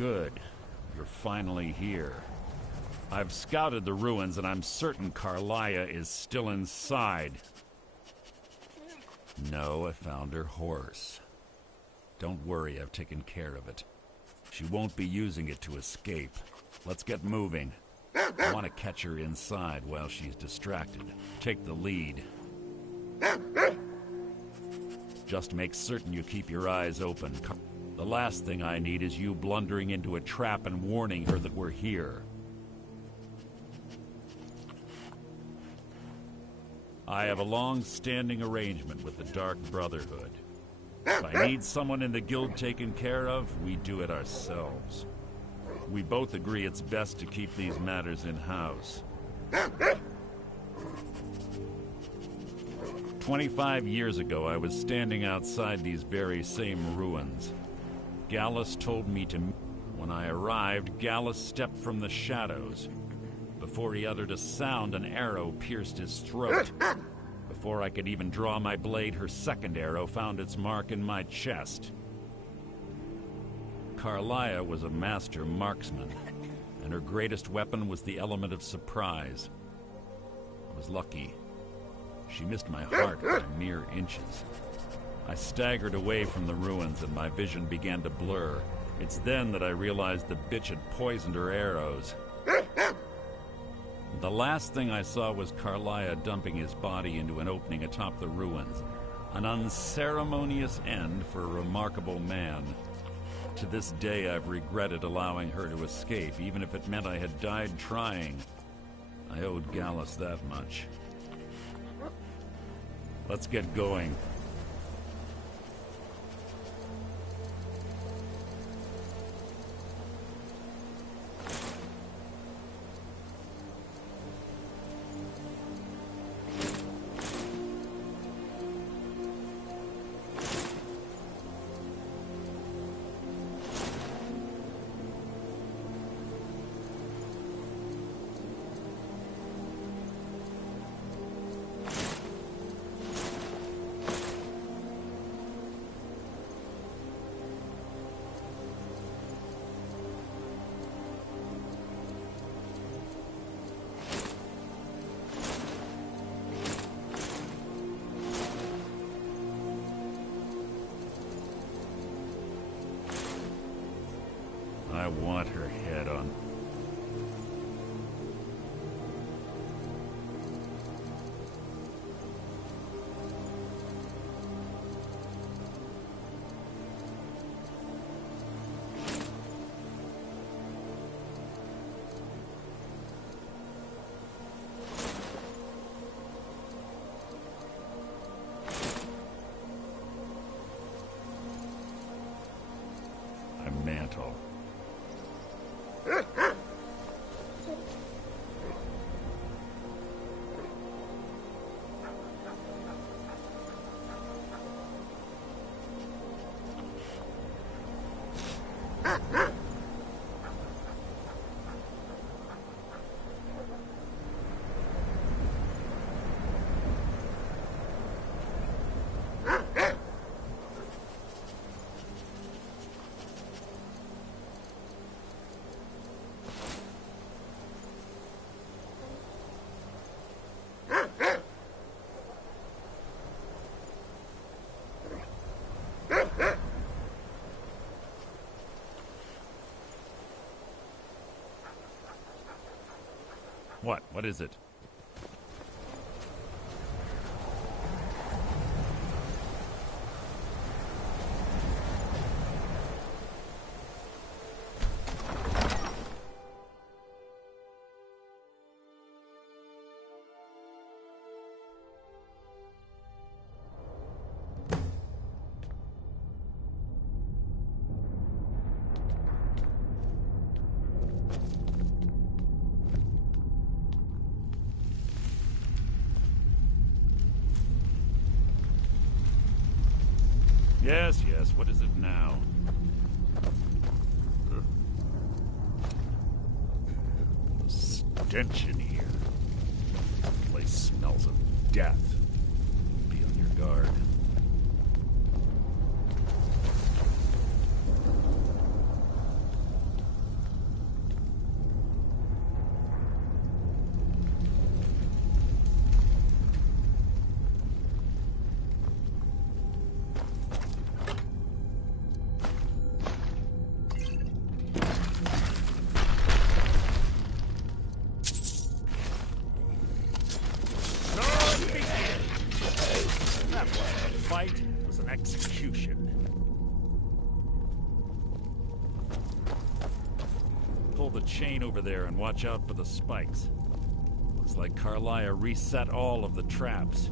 Good. You're finally here. I've scouted the ruins and I'm certain Carlia is still inside. No, I found her horse. Don't worry, I've taken care of it. She won't be using it to escape. Let's get moving. I want to catch her inside while she's distracted. Take the lead. Just make certain you keep your eyes open. The last thing I need is you blundering into a trap and warning her that we're here. I have a long-standing arrangement with the Dark Brotherhood. If I need someone in the guild taken care of, we do it ourselves. We both agree it's best to keep these matters in-house. 25 years ago, I was standing outside these very same ruins. Gallus told me to... When I arrived, Gallus stepped from the shadows. Before he uttered a sound, an arrow pierced his throat. Before I could even draw my blade, her second arrow found its mark in my chest. Carlia was a master marksman, and her greatest weapon was the element of surprise. I was lucky. She missed my heart by mere inches. I staggered away from the ruins and my vision began to blur. It's then that I realized the bitch had poisoned her arrows. The last thing I saw was Carlia dumping his body into an opening atop the ruins. An unceremonious end for a remarkable man. To this day, I've regretted allowing her to escape, even if it meant I had died trying. I owed Gallus that much. Let's get going. I want her head on. A mantle. What? What is it? Yes, yes, what is it now? The stench in here. This place smells of death. Be on your guard. execution. Pull the chain over there and watch out for the spikes. Looks like Carlia reset all of the traps.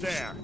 there.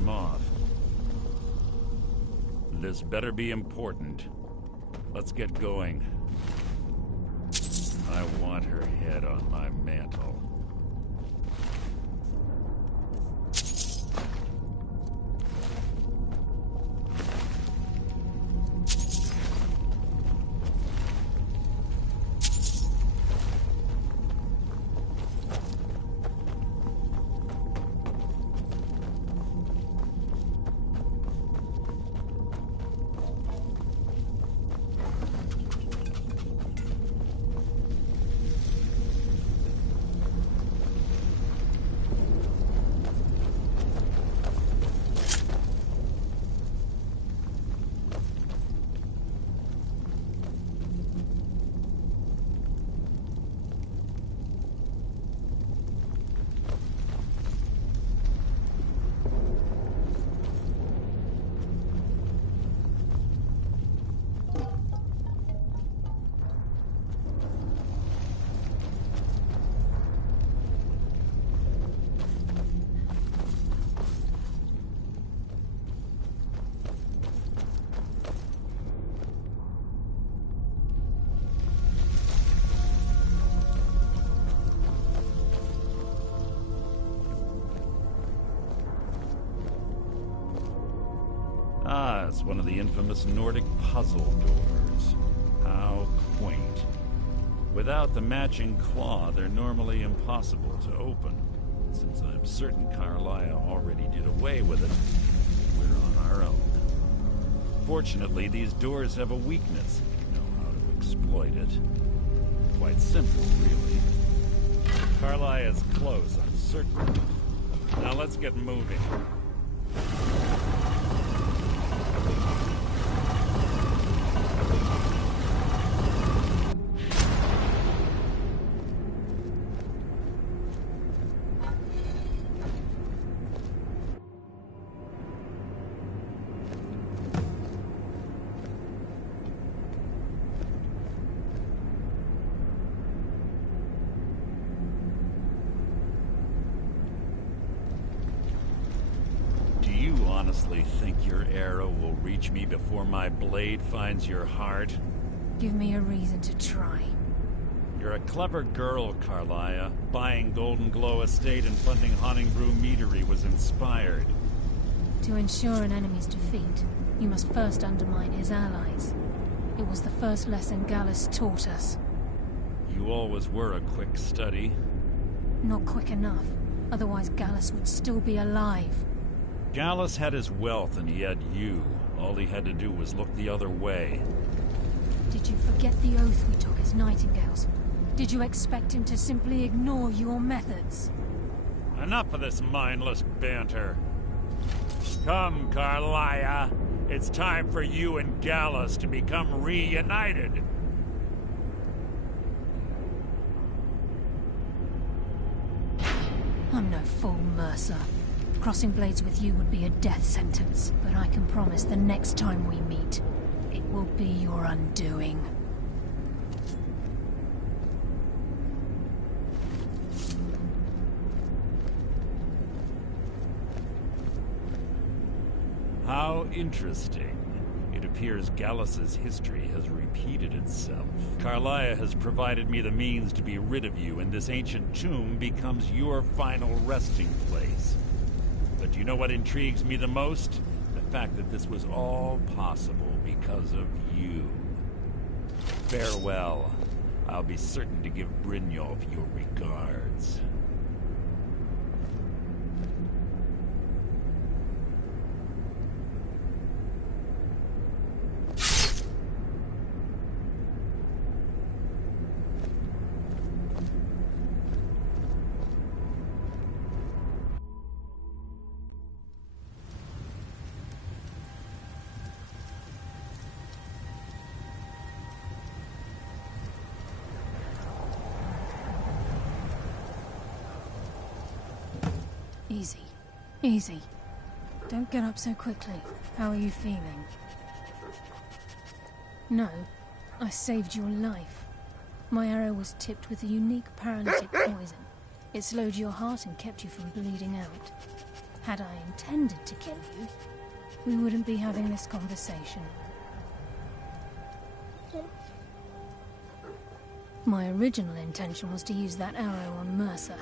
him off. This better be important. Let's get going. I want her head on my mantle. Ah, it's one of the infamous Nordic puzzle doors. How quaint. Without the matching claw, they're normally impossible to open. Since I'm certain Carlia already did away with it, we're on our own. Fortunately, these doors have a weakness if you know how to exploit it. Quite simple, really. Carlia is close, I'm certain. Now let's get moving. Honestly think your arrow will reach me before my blade finds your heart? Give me a reason to try. You're a clever girl, Carlia. Buying Golden Glow Estate and funding Honningbrew Meadery was inspired. To ensure an enemy's defeat, you must first undermine his allies. It was the first lesson Gallus taught us. You always were a quick study. Not quick enough. Otherwise Gallus would still be alive. Gallus had his wealth and he had you. All he had to do was look the other way. Did you forget the oath we took as Nightingales? Did you expect him to simply ignore your methods? Enough of this mindless banter. Come, Carlia. It's time for you and Gallus to become reunited. I'm no fool, Mercer. Crossing blades with you would be a death sentence, but I can promise the next time we meet, it will be your undoing. How interesting. It appears Gallus's history has repeated itself. Carlia has provided me the means to be rid of you, and this ancient tomb becomes your final resting place. But you know what intrigues me the most? The fact that this was all possible because of you. Farewell. I'll be certain to give Brynjolf your regards. Easy. Easy. Don't get up so quickly. How are you feeling? No, I saved your life. My arrow was tipped with a unique paralytic poison. It slowed your heart and kept you from bleeding out. Had I intended to kill you, we wouldn't be having this conversation. My original intention was to use that arrow on Mercer,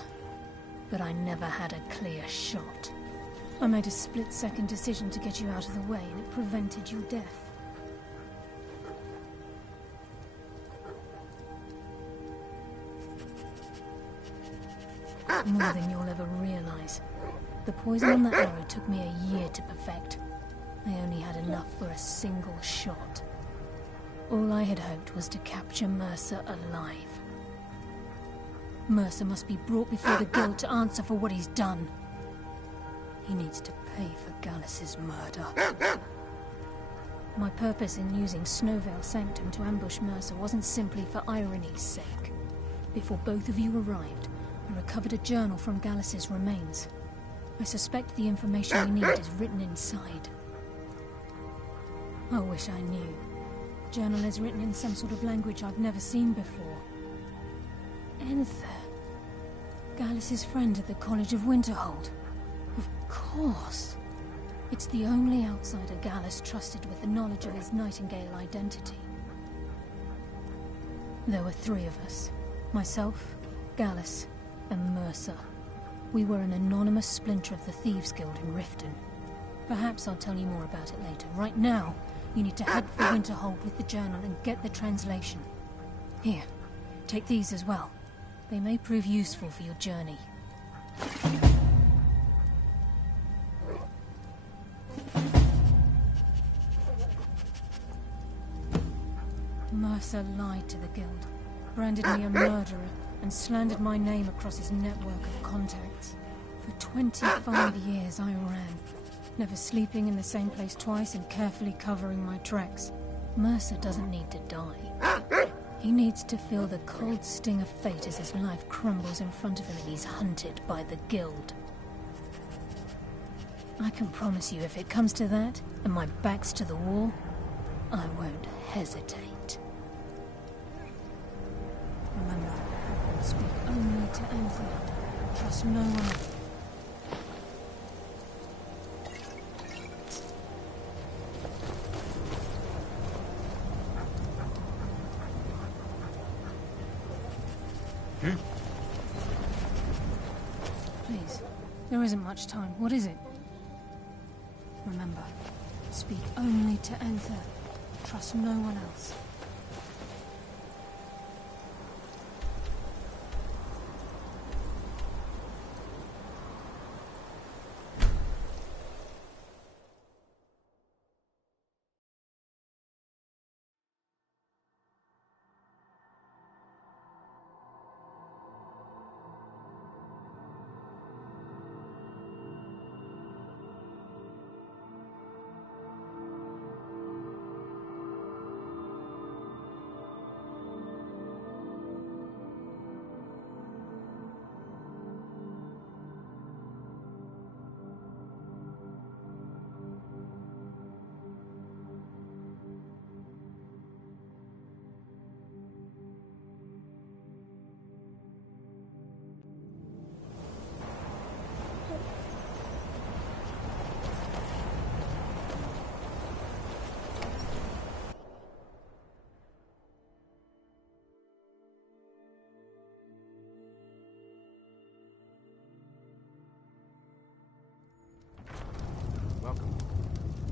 but I never had a clear shot. I made a split-second decision to get you out of the way, and it prevented your death. More than you'll ever realize. The poison on that arrow took me a year to perfect. I only had enough for a single shot. All I had hoped was to capture Mercer alive. Mercer must be brought before the Guild to answer for what he's done. He needs to pay for Gallus's murder. My purpose in using Snowveil Sanctum to ambush Mercer wasn't simply for irony's sake. Before both of you arrived, I recovered a journal from Gallus's remains. I suspect the information we need is written inside. I wish I knew. The journal is written in some sort of language I've never seen before. Enther. Gallus's friend at the College of Winterhold. Of course. It's the only outsider Gallus trusted with the knowledge of his Nightingale identity. There were three of us. Myself, Gallus, and Mercer. We were an anonymous splinter of the Thieves Guild in Riften. Perhaps I'll tell you more about it later. Right now, you need to head for Winterhold with the journal and get the translation. Here, take these as well. They may prove useful for your journey. Mercer lied to the Guild, branded me a murderer, and slandered my name across his network of contacts. For 25 years I ran, never sleeping in the same place twice and carefully covering my tracks. Mercer doesn't need to die. He needs to feel the cold sting of fate as his life crumbles in front of him and he's hunted by the Guild. I can promise you, if it comes to that, and my back's to the wall, I won't hesitate. Remember, speak only to Anthem. Trust no one. Please, there isn't much time. What is it? Remember, speak only to Anther. Trust no one else. Welcome.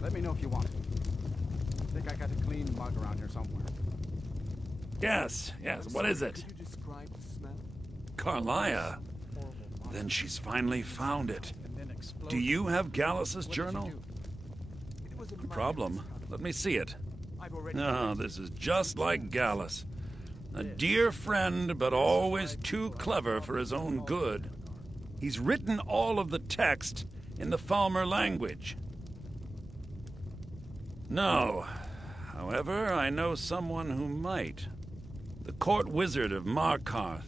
Let me know if you want it. I think I got a clean mug around here somewhere. Yes, what is it? Could you describe the smell? Carlia. Then she's finally found it. Do you have Gallus's journal? No problem. Let me see it. Oh, this is just like Gallus. A dear friend, but always too clever for his own good. He's written all of the text in the Falmer language. No. However, I know someone who might. The court wizard of Markarth,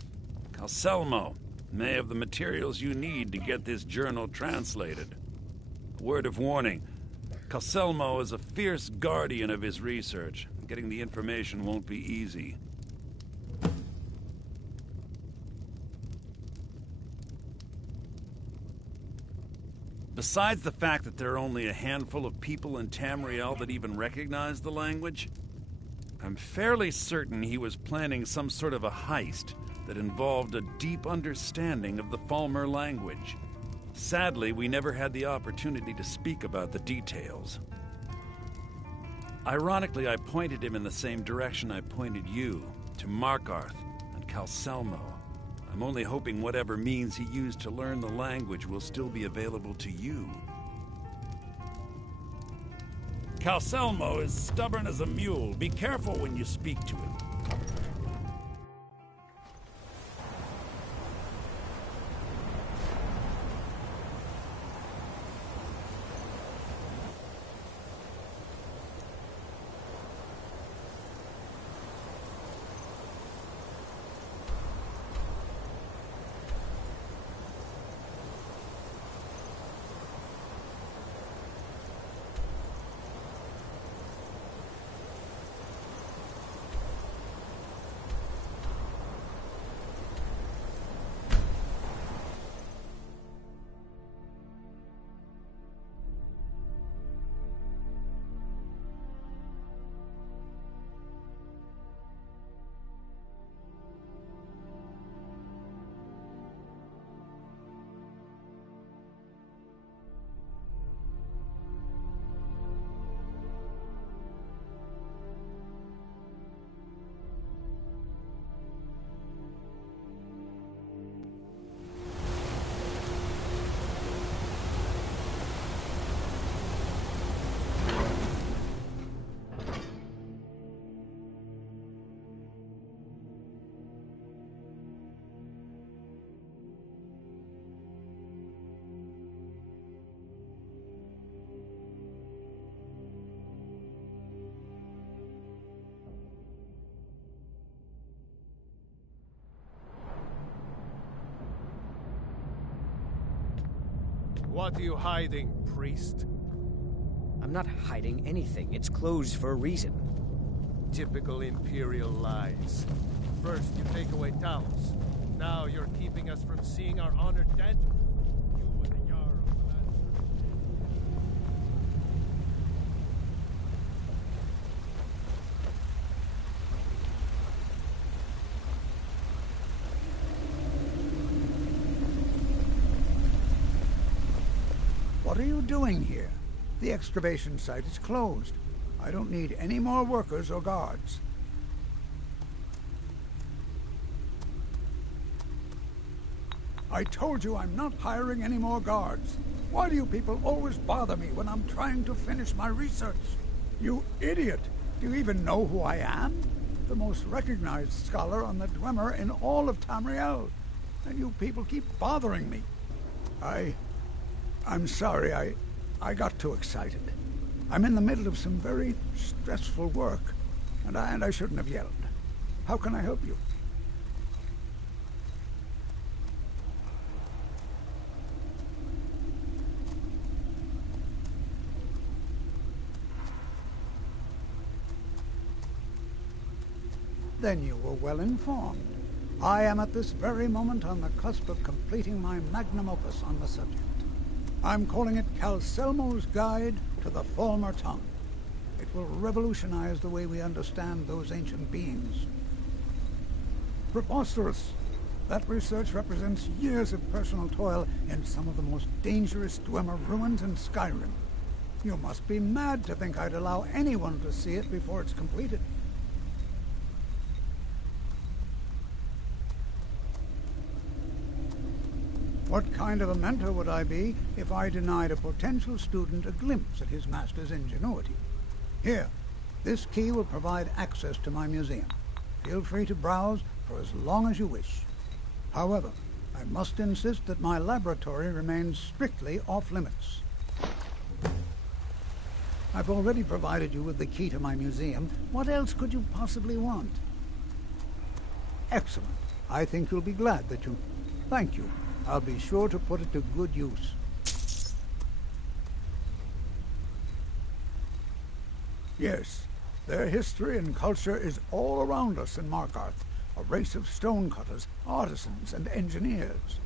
Calselmo, may have the materials you need to get this journal translated. A word of warning. Calselmo is a fierce guardian of his research. Getting the information won't be easy. Besides the fact that there are only a handful of people in Tamriel that even recognize the language, I'm fairly certain he was planning some sort of a heist that involved a deep understanding of the Falmer language. Sadly, we never had the opportunity to speak about the details. Ironically, I pointed him in the same direction I pointed you, to Markarth and Calselmo. I'm only hoping whatever means he used to learn the language will still be available to you. Calselmo is stubborn as a mule. Be careful when you speak to him. What are you hiding, priest? I'm not hiding anything. It's closed for a reason. Typical Imperial lies. First, you take away Talos. Now you're keeping us from seeing our honored dead. You and the Jarl of the land. What are you doing here? The excavation site is closed. I don't need any more workers or guards. I told you I'm not hiring any more guards. Why do you people always bother me when I'm trying to finish my research? You idiot! Do you even know who I am? The most recognized scholar on the Dwemer in all of Tamriel. And you people keep bothering me. I'm sorry, I got too excited. I'm in the middle of some very stressful work, and I shouldn't have yelled. How can I help you? Then you were well informed. I am at this very moment on the cusp of completing my magnum opus on the subject. I'm calling it Calselmo's Guide to the Falmer Tongue. It will revolutionize the way we understand those ancient beings. Preposterous! That research represents years of personal toil in some of the most dangerous Dwemer ruins in Skyrim. You must be mad to think I'd allow anyone to see it before it's completed. What kind of a mentor would I be if I denied a potential student a glimpse at his master's ingenuity? Here, this key will provide access to my museum. Feel free to browse for as long as you wish. However, I must insist that my laboratory remains strictly off-limits. I've already provided you with the key to my museum. What else could you possibly want? Excellent. I think you'll be glad that you... Thank you. I'll be sure to put it to good use. Yes, their history and culture is all around us in Markarth, a race of stonecutters, artisans, and engineers.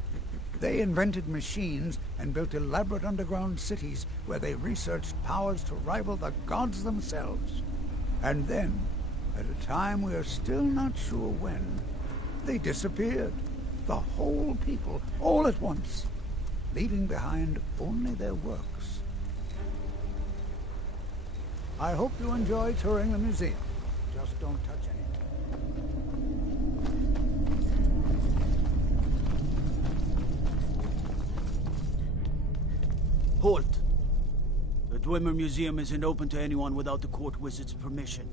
They invented machines and built elaborate underground cities where they researched powers to rival the gods themselves. And then, at a time we are still not sure when, they disappeared. The whole people, all at once, leaving behind only their works. I hope you enjoy touring the museum. Just don't touch anything. Halt! The Dwemer Museum isn't open to anyone without the court wizard's permission.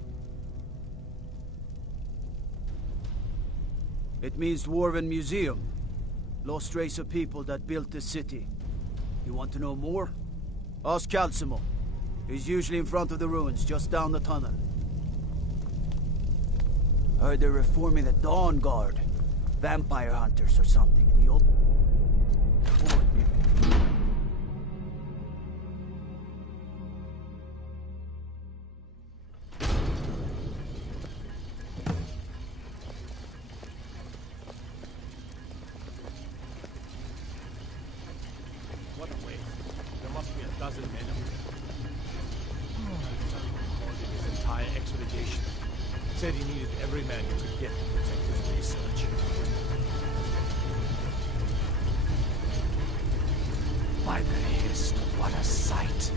It means Dwarven Museum. Lost race of people that built this city. You want to know more? Ask Calcimo. He's usually in front of the ruins, just down the tunnel. Heard they're reforming the Dawn Guard. Vampire hunters or something in the open. Fort, maybe. What a waste. There must be a dozen men up there. Ordered his entire expedition. Said he needed every man he could get to protect his research. By the Hist, what a sight!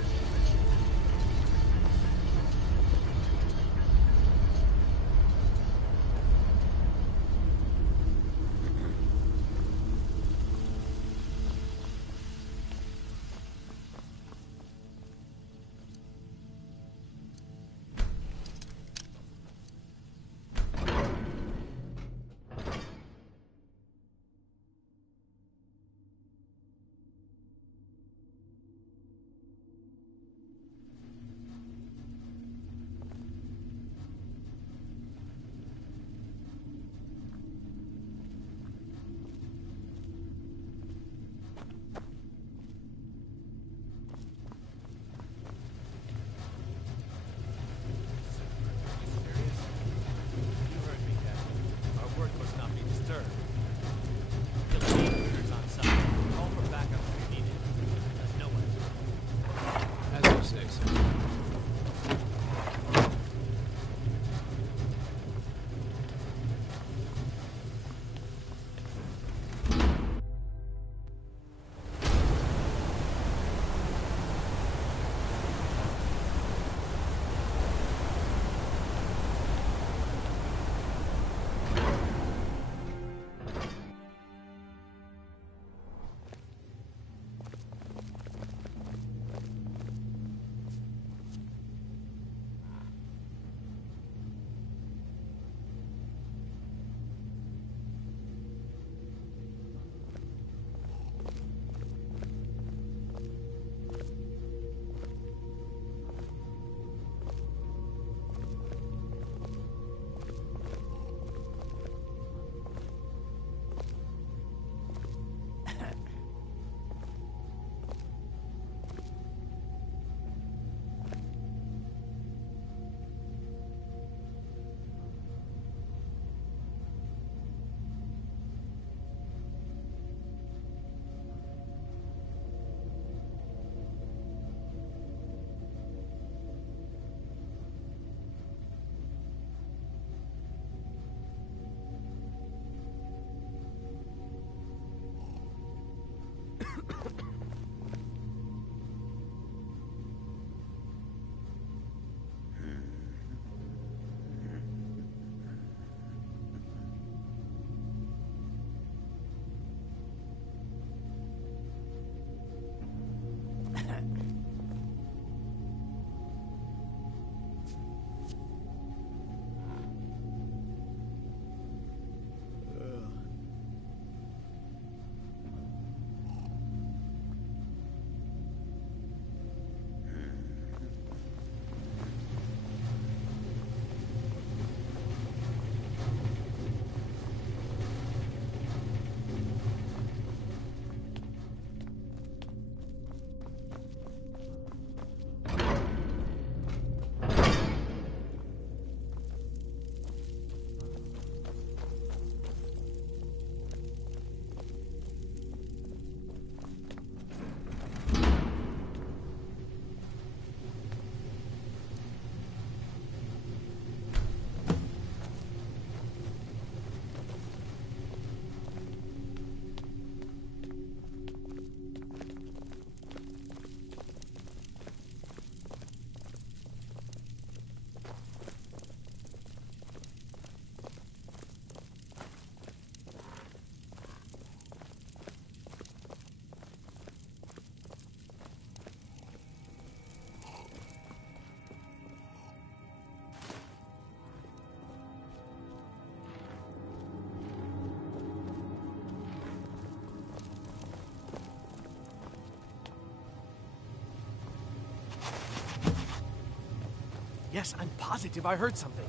Yes, I'm positive I heard something.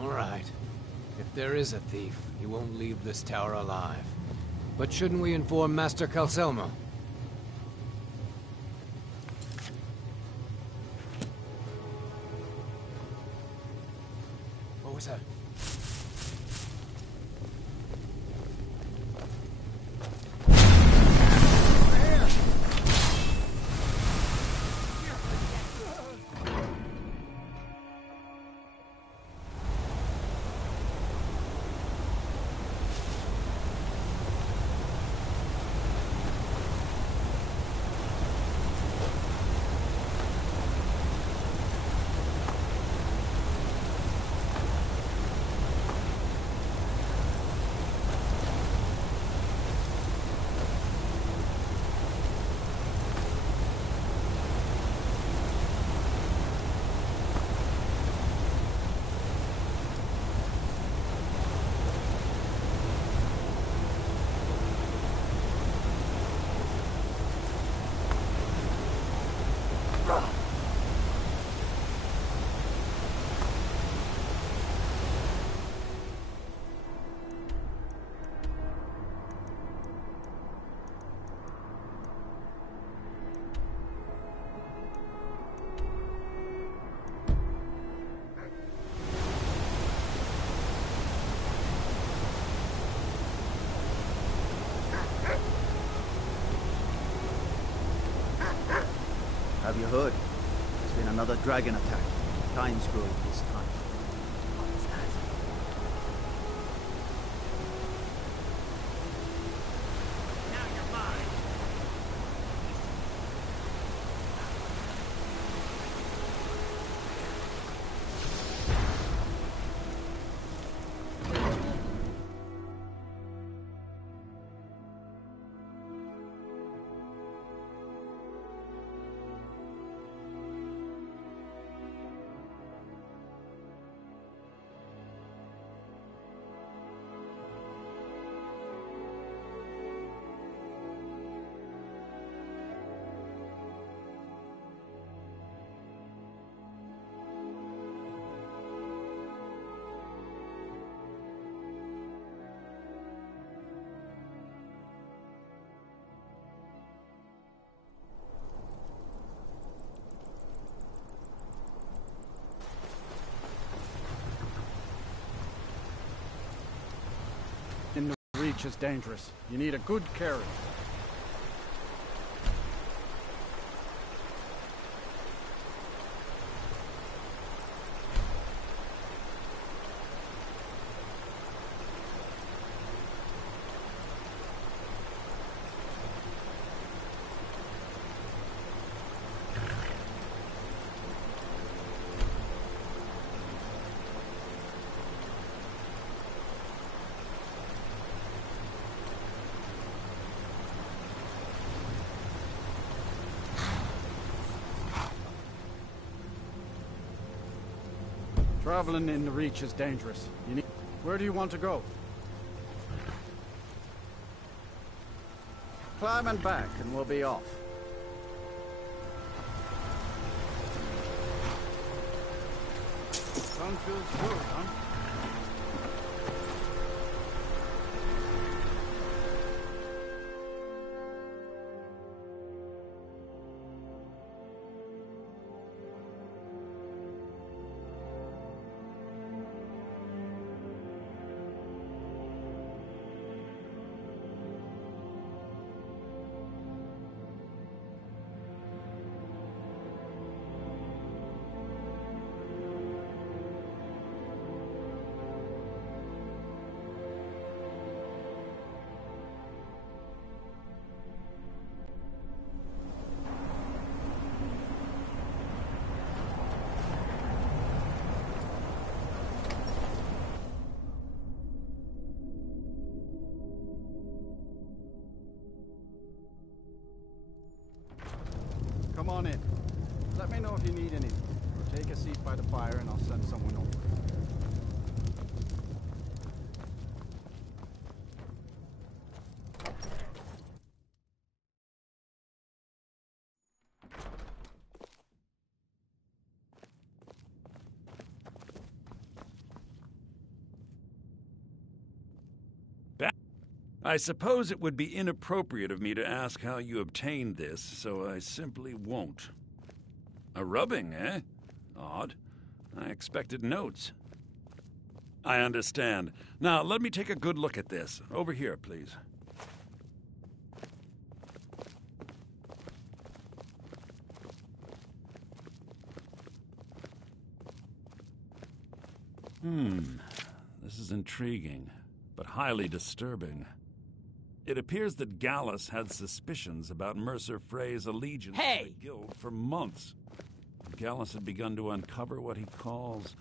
All right. If there is a thief, he won't leave this tower alive. But shouldn't we inform Master Calcelmo? What was that? Have you heard? There's been another dragon attack. Times Grove this time. What's that? Now you're mine. In the Reach is dangerous. You need a good carry. Traveling in the Reach is dangerous. You need... Where do you want to go? Climbing back and we'll be off. Sun feels good, huh? Come on in. Let me know if you need anything. Or take a seat by the fire and I'll send someone over. I suppose it would be inappropriate of me to ask how you obtained this, so I simply won't. A rubbing, eh? Odd. I expected notes. I understand. Now, let me take a good look at this. Over here, please. This is intriguing, but highly disturbing. It appears that Gallus had suspicions about Mercer Frey's allegiance to the guild for months. Gallus had begun to uncover what he calls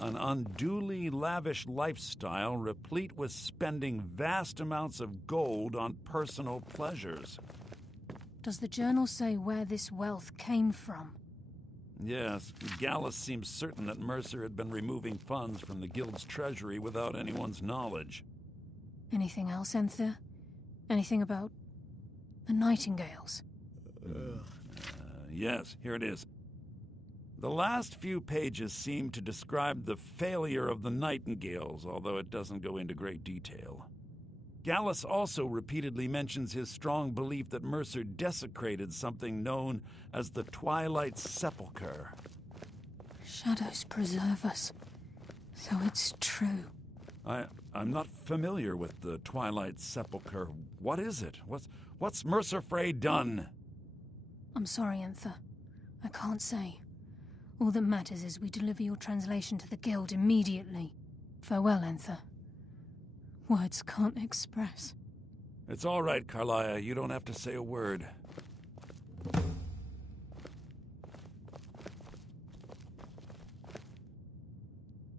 an unduly lavish lifestyle replete with spending vast amounts of gold on personal pleasures. Does the journal say where this wealth came from? Yes, Gallus seems certain that Mercer had been removing funds from the guild's treasury without anyone's knowledge. Anything else, Enther? Anything about the Nightingales? Yes, here it is. The last few pages seem to describe the failure of the Nightingales, although it doesn't go into great detail. Gallus also repeatedly mentions his strong belief that Mercer desecrated something known as the Twilight Sepulchre. Shadows preserve us. So it's true. I'm not familiar with the Twilight Sepulchre. What is it? What's Mercer Frey done? I'm sorry, Enther. I can't say. All that matters is we deliver your translation to the guild immediately. Farewell, Enther. Words can't express. It's all right, Carlia. You don't have to say a word.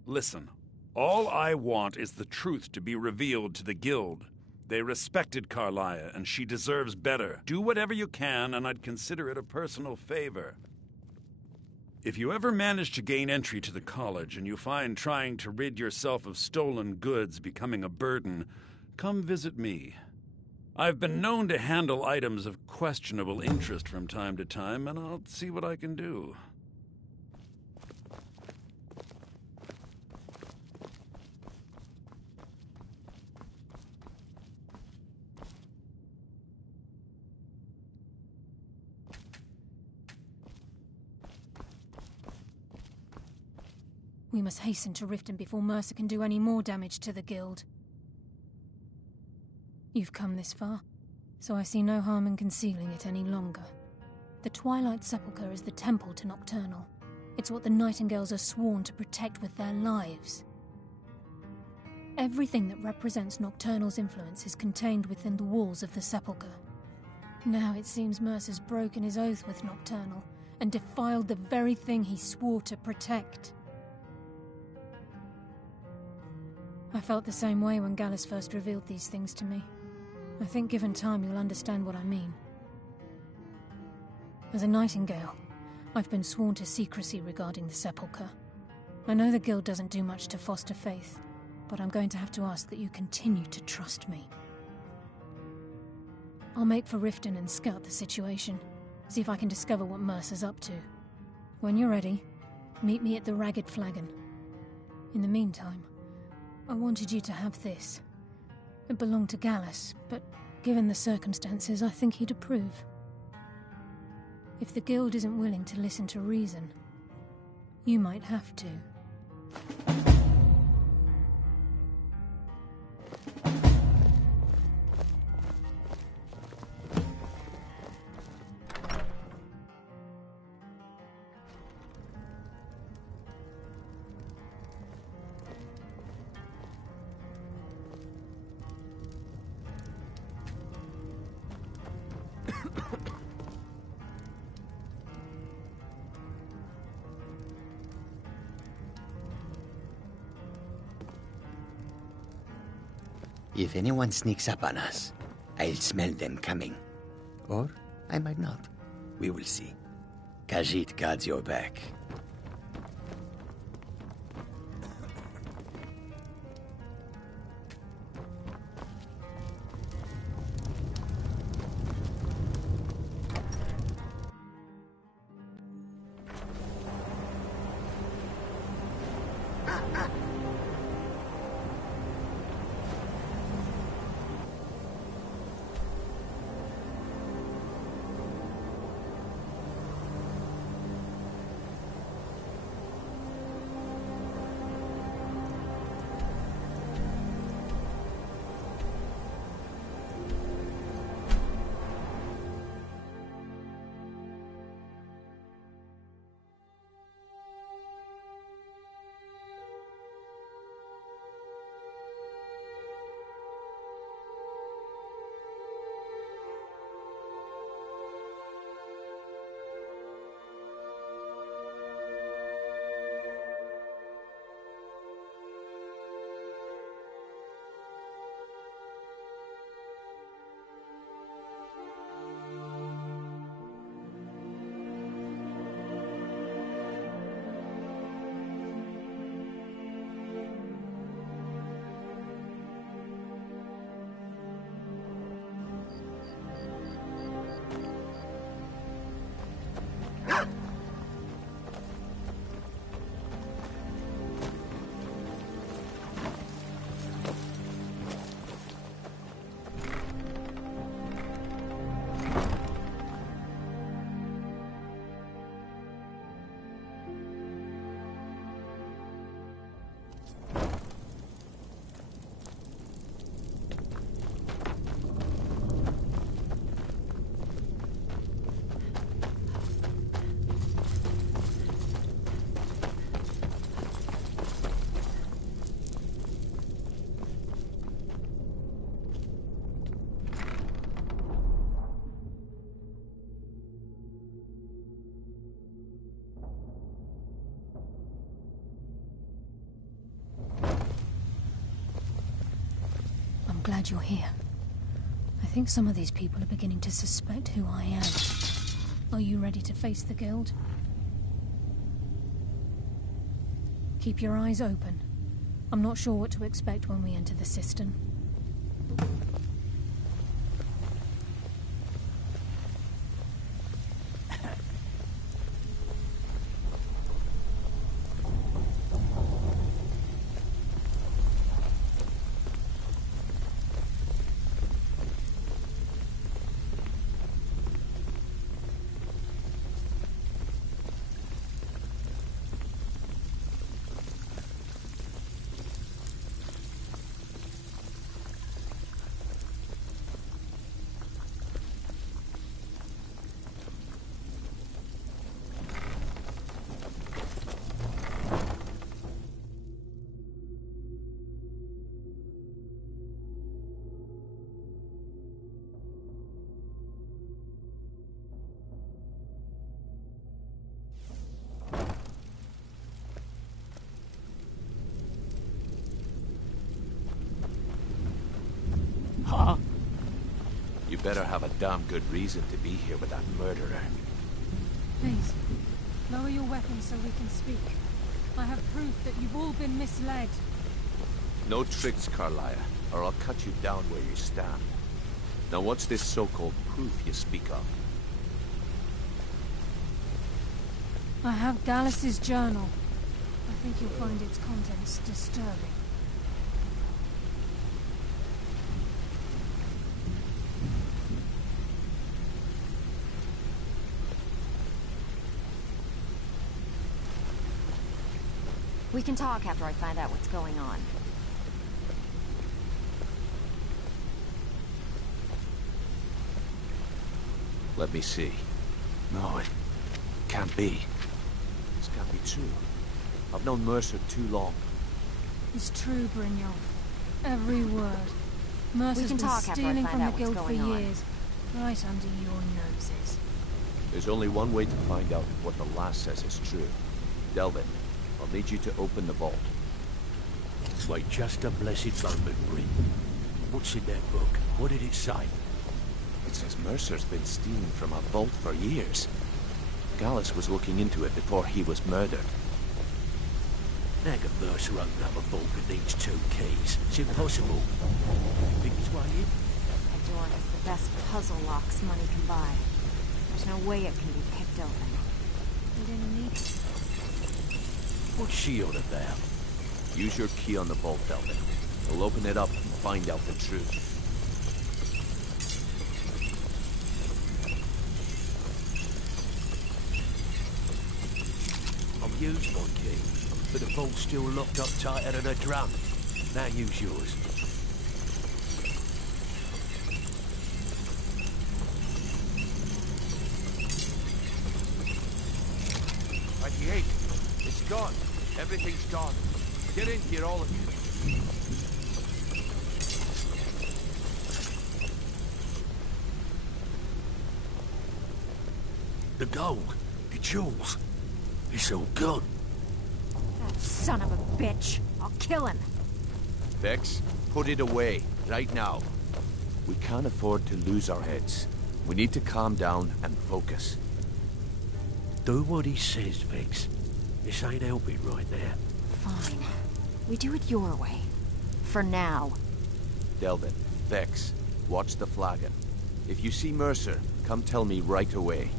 Listen, all I want is the truth to be revealed to the guild. They respected Carlia, and she deserves better. Do whatever you can, and I'd consider it a personal favor. If you ever manage to gain entry to the college and you find trying to rid yourself of stolen goods becoming a burden, come visit me. I've been known to handle items of questionable interest from time to time, and I'll see what I can do. We must hasten to Riften before Mercer can do any more damage to the guild. You've come this far, so I see no harm in concealing it any longer. The Twilight Sepulchre is the temple to Nocturnal. It's what the Nightingales are sworn to protect with their lives. Everything that represents Nocturnal's influence is contained within the walls of the Sepulchre. Now it seems Mercer's broken his oath with Nocturnal and defiled the very thing he swore to protect. I felt the same way when Gallus first revealed these things to me. I think given time you'll understand what I mean. As a Nightingale, I've been sworn to secrecy regarding the Sepulchre. I know the guild doesn't do much to foster faith, but I'm going to have to ask that you continue to trust me. I'll make for Riften and scout the situation, see if I can discover what Mercer's up to. When you're ready, meet me at the Ragged Flagon. In the meantime, I wanted you to have this. It belonged to Gallus, but given the circumstances, I think he'd approve. If the guild isn't willing to listen to reason, you might have to. If anyone sneaks up on us, I'll smell them coming. Or I might not. We will see. Khajiit guards your back. glad you're here. I think some of these people are beginning to suspect who I am. Are you ready to face the Guild? Keep your eyes open. I'm not sure what to expect when we enter the cistern. Huh? You better have a damn good reason to be here with that murderer. Please, lower your weapons so we can speak. I have proof that you've all been misled. No tricks, Carlia, or I'll cut you down where you stand. Now what's this so-called proof you speak of? I have Gallus's journal. I think you'll find its contents disturbing. We can talk after I find out what's going on. Let me see. No, it can't be. This can't be true. I've known Mercer too long. It's true, Brynjolf. Every word. Mercer's been stealing from the Guild for years, right under your noses. There's only one way to find out if what the lass says is true. Delvin, I'll need you to open the vault. Wait just a blessed moment, Bryn. What's in that book? What did it say? It says Mercer's been stealing from a vault for years. Gallus was looking into it before he was murdered. How can Mercer open up a vault that needs 2 keys? It's impossible. Think his way in? That door has the best puzzle locks money can buy. There's no way it can be picked open. We didn't need it. What's she on about? Use your key on the vault, Delvin. We'll open it up and find out the truth. I've used my key, but the vault's still locked up tighter than a drum. Now use yours. It's gone. Everything's gone. Get in here, all of you. The gold, the jewels, it's all gone. That son of a bitch. I'll kill him. Vex, put it away, right now. We can't afford to lose our heads. We need to calm down and focus. Do what he says, Vex. This ain't helping right there. Fine. We do it your way. For now. Delvin, Vex, watch the flagon. If you see Mercer, come tell me right away.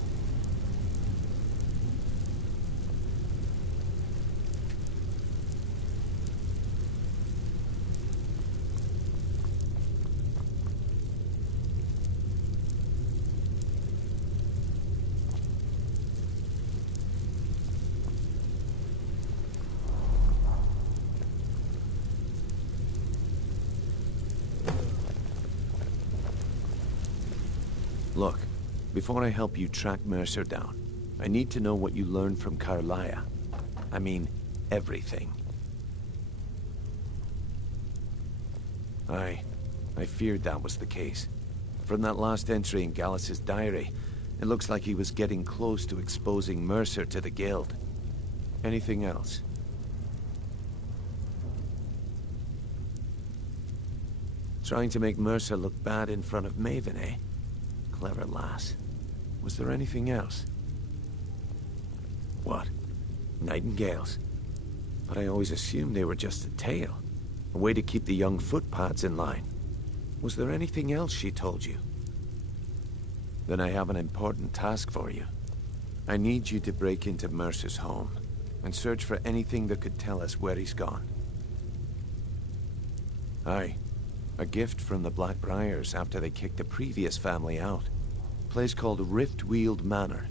Look, before I help you track Mercer down, I need to know what you learned from Carlia. I mean, everything. I feared that was the case. From that last entry in Gallus's diary, it looks like he was getting close to exposing Mercer to the Guild. Anything else? Trying to make Mercer look bad in front of Maven, eh? Clever lass. Was there anything else? What? Nightingales? But I always assumed they were just a tale. A way to keep the young footpads in line. Was there anything else she told you? Then I have an important task for you. I need you to break into Mercer's home and search for anything that could tell us where he's gone. Aye. A gift from the Blackbriars after they kicked the previous family out. A place called Riftweald Manor.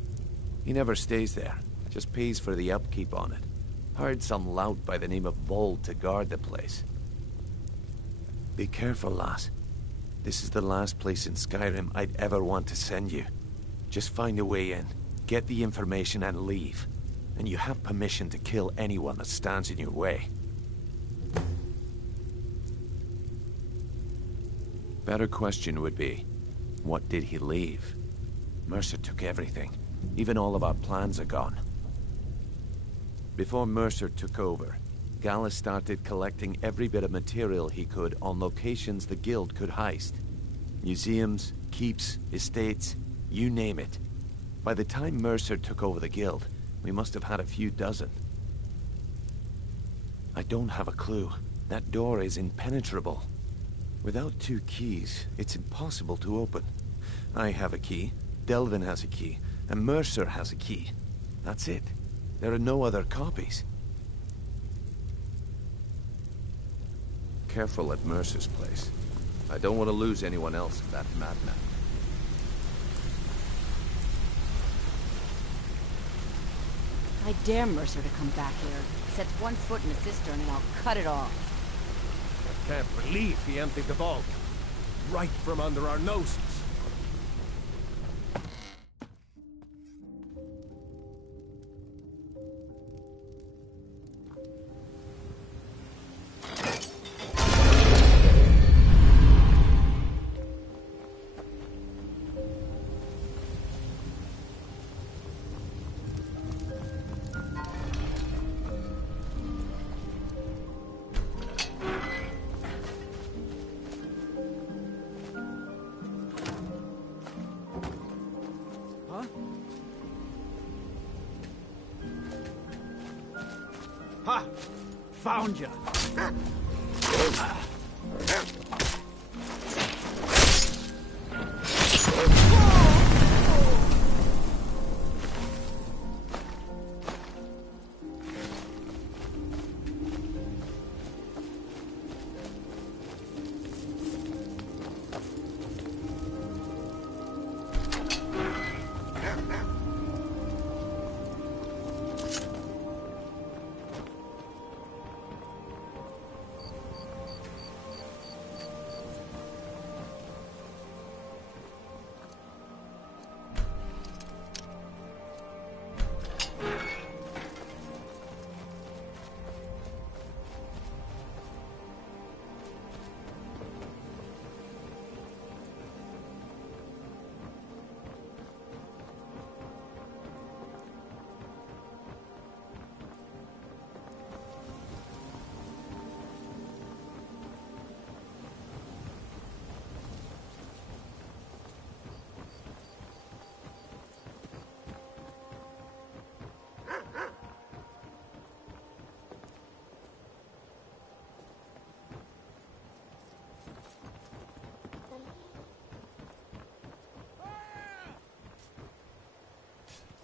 He never stays there, just pays for the upkeep on it. Hired some lout by the name of Vold to guard the place. Be careful, lass. This is the last place in Skyrim I'd ever want to send you. Just find a way in, get the information and leave. And you have permission to kill anyone that stands in your way. Better question would be, what did he leave? Mercer took everything. Even all of our plans are gone. Before Mercer took over, Gallus started collecting every bit of material he could on locations the guild could heist. Museums, keeps, estates, you name it. By the time Mercer took over the guild, we must have had a few dozen. I don't have a clue. That door is impenetrable. Without 2 keys, it's impossible to open. I have a key, Delvin has a key, and Mercer has a key. That's it. There are no other copies. Careful at Mercer's place. I don't want to lose anyone else to that madman. I dare Mercer to come back here. Sets one foot in a cistern and I'll cut it off. I can't believe he emptied the vault. Right from under our noses. Ha! Found ya!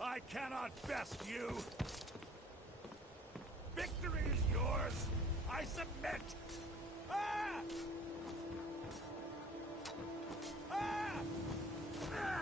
I cannot best you! Victory is yours! I submit! Ah! Ah! Ah!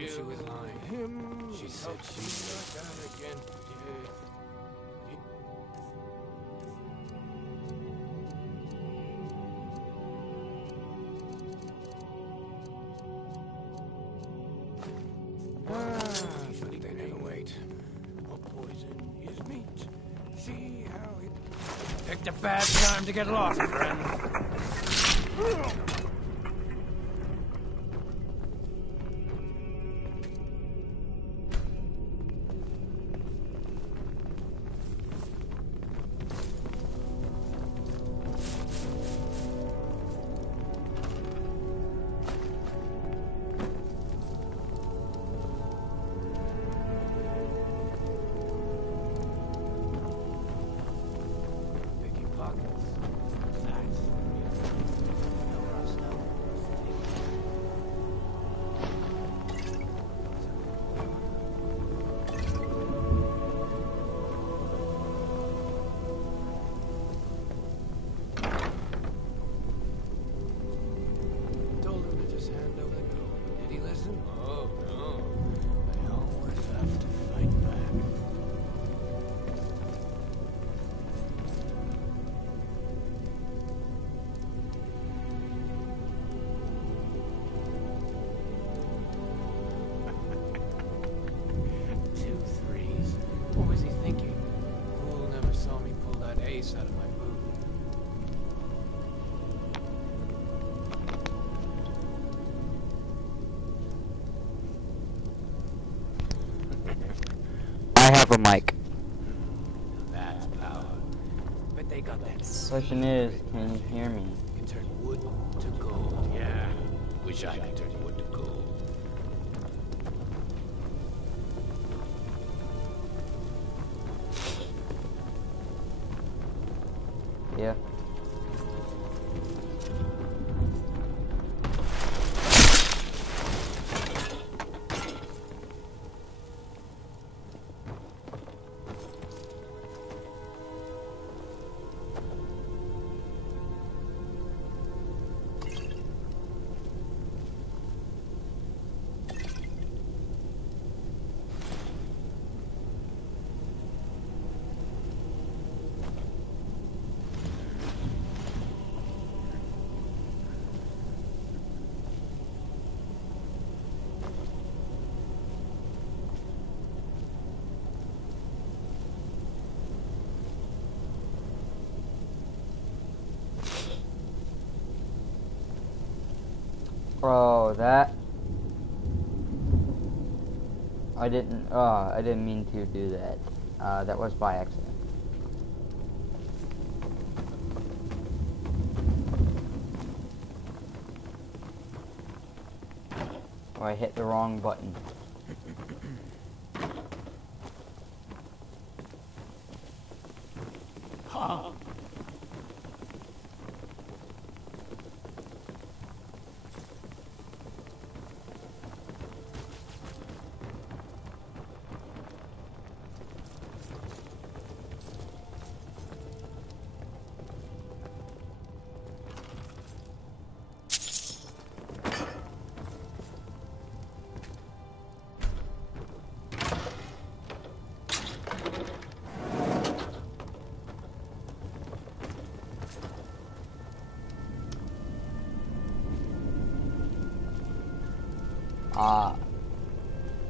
She was lying. She said she's not gonna again. But they never wait. Poison is meat. See how it picked a bad time to get lost, friend. Out of my boot. I have a mic. That's power. But they got that. Question is, can you hear me? Can turn wood to gold. Yeah. Wish I could turn wood to gold. Yeah. Bro, that I didn't mean to do that. That was by accident. Oh, I hit the wrong button. Huh?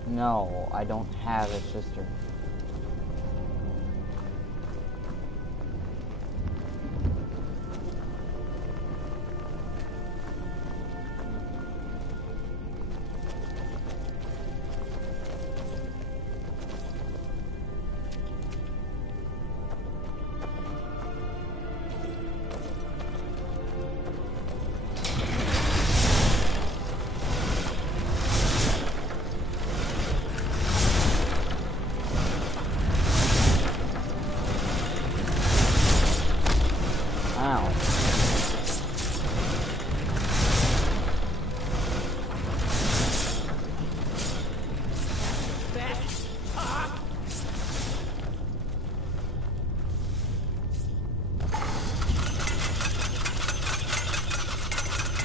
No, I don't have a sister.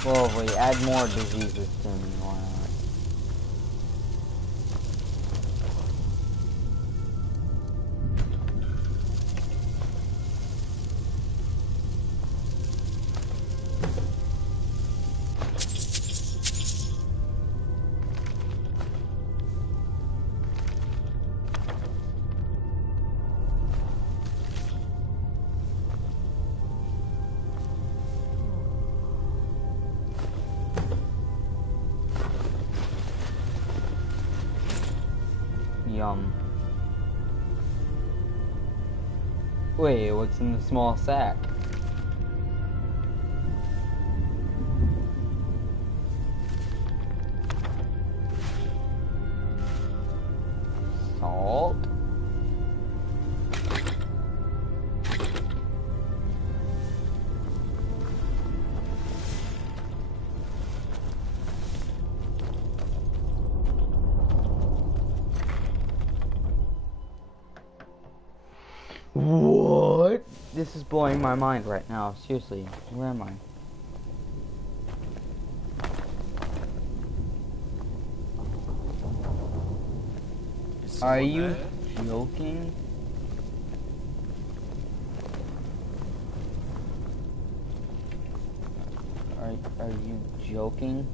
Well, if we add more diseases to me, why not? Yum. Wait, what's in the small sack? Salt? What? This is blowing my mind right now. Seriously, where am I? Are you joking? Are you joking?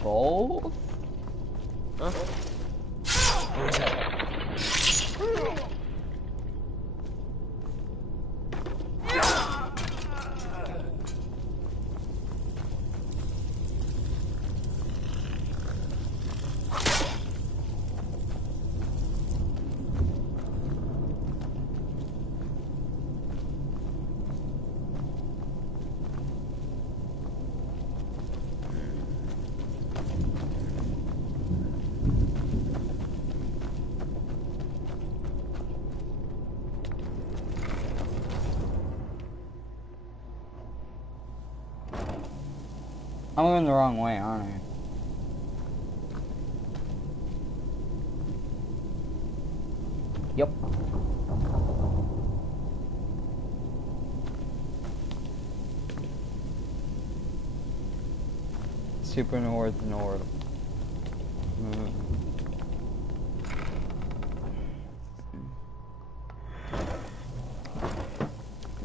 Both? Huh? What is that? I'm going the wrong way, aren't I? Yep. Super north.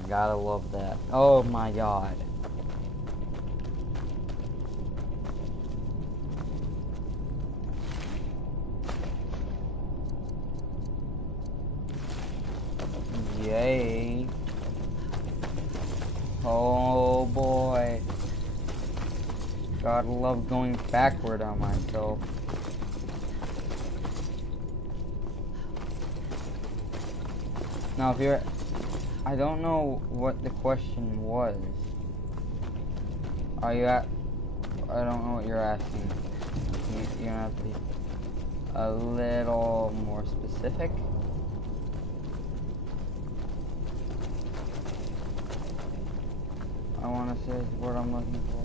Gotta love that. Oh my god. Yay. Oh boy. Gotta love going backward on myself. Now if you're... I don't know what the question was. Are you at... I don't know what you're asking. You're gonna have to be a little more specific. Promise is what I'm looking for.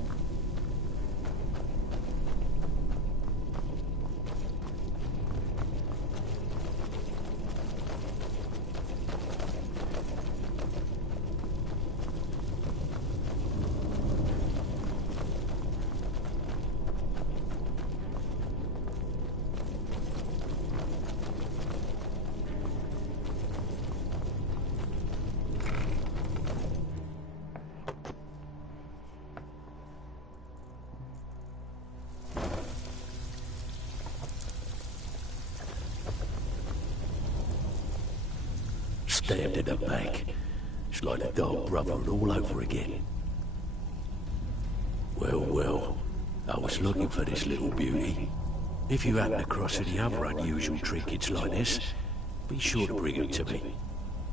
Stabbed in the back. It's like the dog brother all over again. Well, well, I was looking for this little beauty. If you happen across any other unusual trinkets like this, be sure to bring them to me.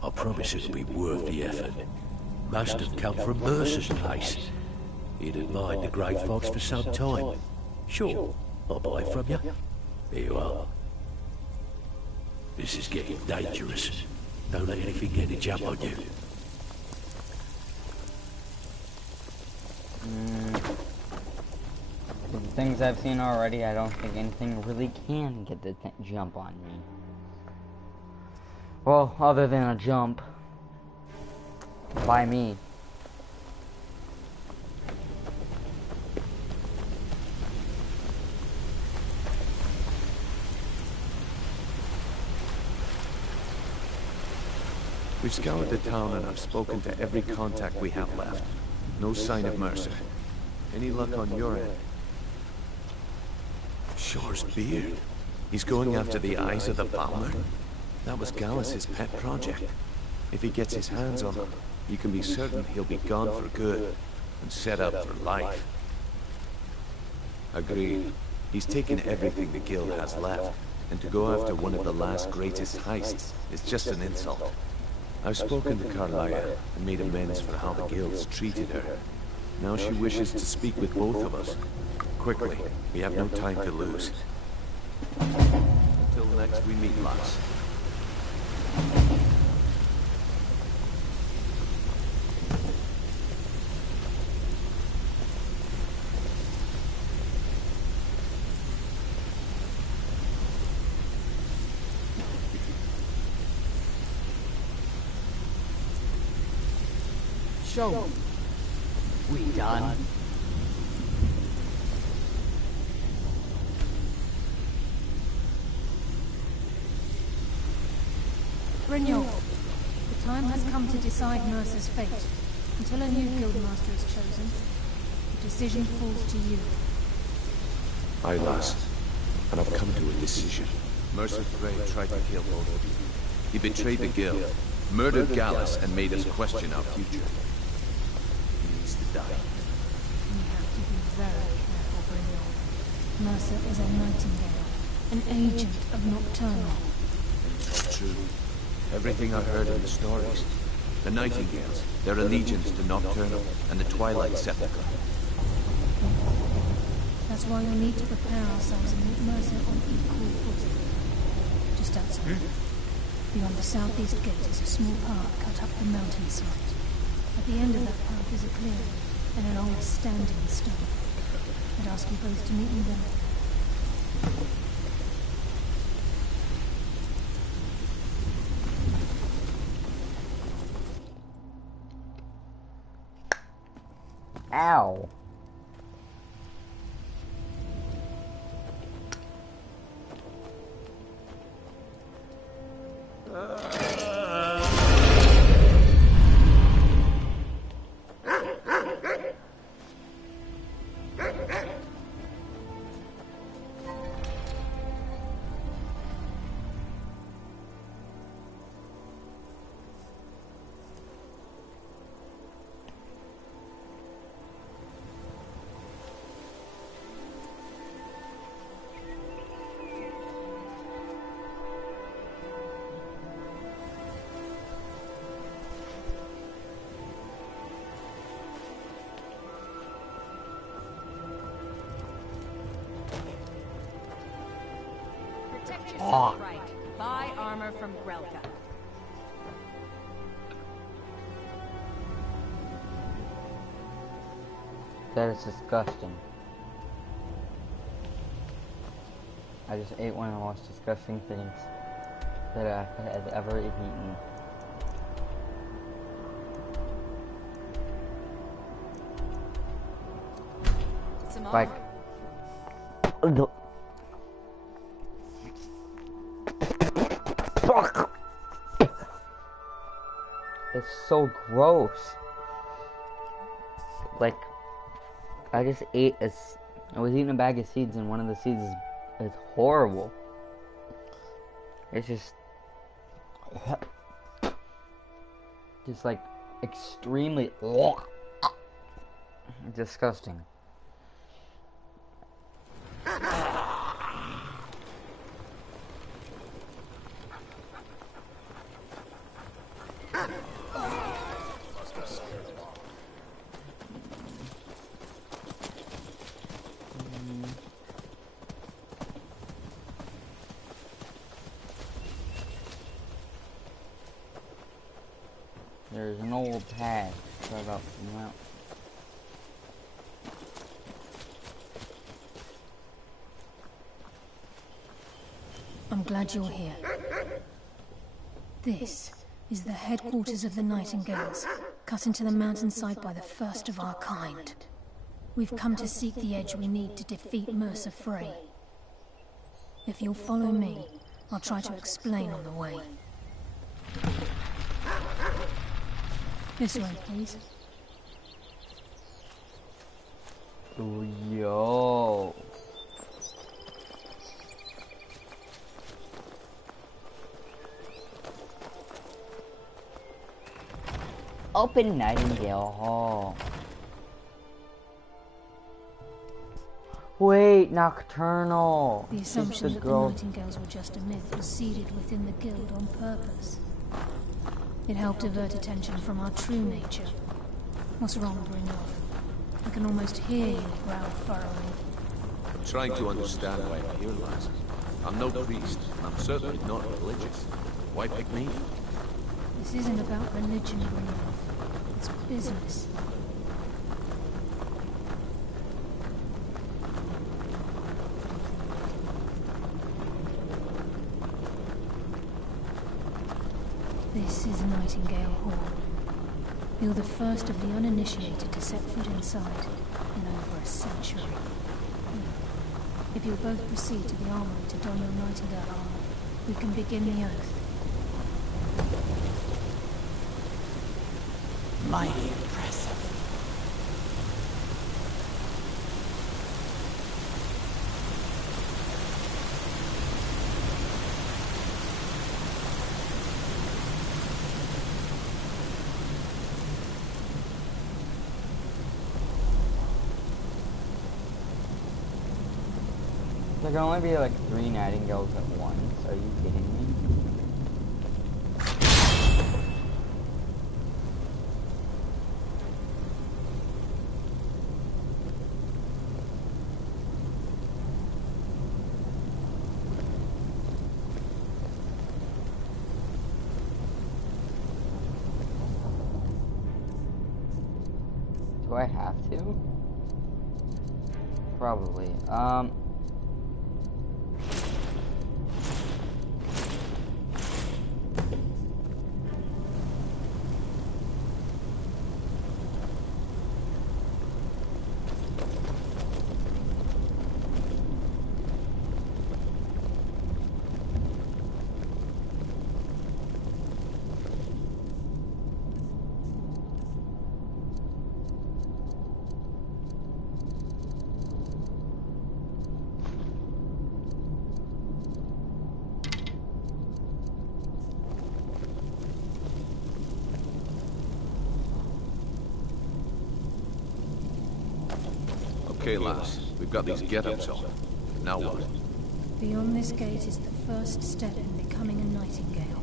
I promise it'll be worth the effort. Must have come from Mercer's place. He'd admired the grey fox for some time. Sure, I'll buy it from you. Here you are. This is getting dangerous. Don't let anything get a jump on you. The things I've seen already, I don't think anything really can get the jump on me. Well, other than a jump. By me. We've scoured the town and I've spoken to every contact we have left. No sign of Mercer. Any luck on your end? Shore's beard. He's going after the eyes of the Fowler? That was Gallus's pet project. If he gets his hands on them, you can be certain he'll be gone for good and set up for life. Agreed. He's taken everything the guild has left, and to go after one of the last greatest heists is just an insult. I've spoken to Carlia and made amends for how the guild's treated her. Now she wishes to speak with both of us. Quickly, we have no time to lose. Until next we meet, lads. So, we done? Brynjolf, the time has come to decide Mercer's fate. Until a new guildmaster is chosen, the decision falls to you. Aye, lass. And I've come to a decision. Mercer Frey tried to kill both of you. He betrayed the guild, murdered Gallus, and made us question our future. He needs to die. You have to be very careful, Brynjolf. Mercer is a nightingale, an agent of Nocturnal. It's all true. Everything I heard in the stories. The Nightingales, their allegiance to Nocturnal, and the Twilight Sepulchre. That's why we need to prepare ourselves and meet Mercer on equal footing. Just outside. Beyond the southeast gate is a small path cut up the mountainside. At the end of that path is a clearing and an old standing stone. I'd ask you both to meet me there. Ow. Right. Buy armor from Grelka. That is disgusting. I just ate one of the most disgusting things that I have ever eaten. Like, fuck! It's so gross. Like, I just ate I was eating a bag of seeds, and one of the seeds is horrible. It's just like extremely disgusting. There's an old path right up the mountain. I'm glad you're here. This is the headquarters of the Nightingales, cut into the mountainside by the first of our kind. We've come to seek the edge we need to defeat Mercer Frey. If you'll follow me, I'll try to explain on the way. This way, please. Oh, yo. Open Nightingale Hall. Wait, Nocturnal. The assumption that the Nightingales were just a myth was seeded within the guild on purpose. It helped divert attention from our true nature. What's wrong, Brynjolf? I can almost hear you brow furrowing. I'm trying to understand why I'm here, lass. I'm no priest, and I'm certainly not religious. Why pick me? This isn't about religion, Brynjolf. It's business. This is Nightingale Hall. You're the first of the uninitiated to set foot inside in over a century. If you'll both proceed to the armory to don your Nightingale armor, we can begin the oath. Mighty impressive. There can only be like 3 Nightingales at once. Are you kidding me? Do I have to? Probably. Okay, lass. We've got these get-ups on. Now what? Beyond this gate is the first step in becoming a Nightingale.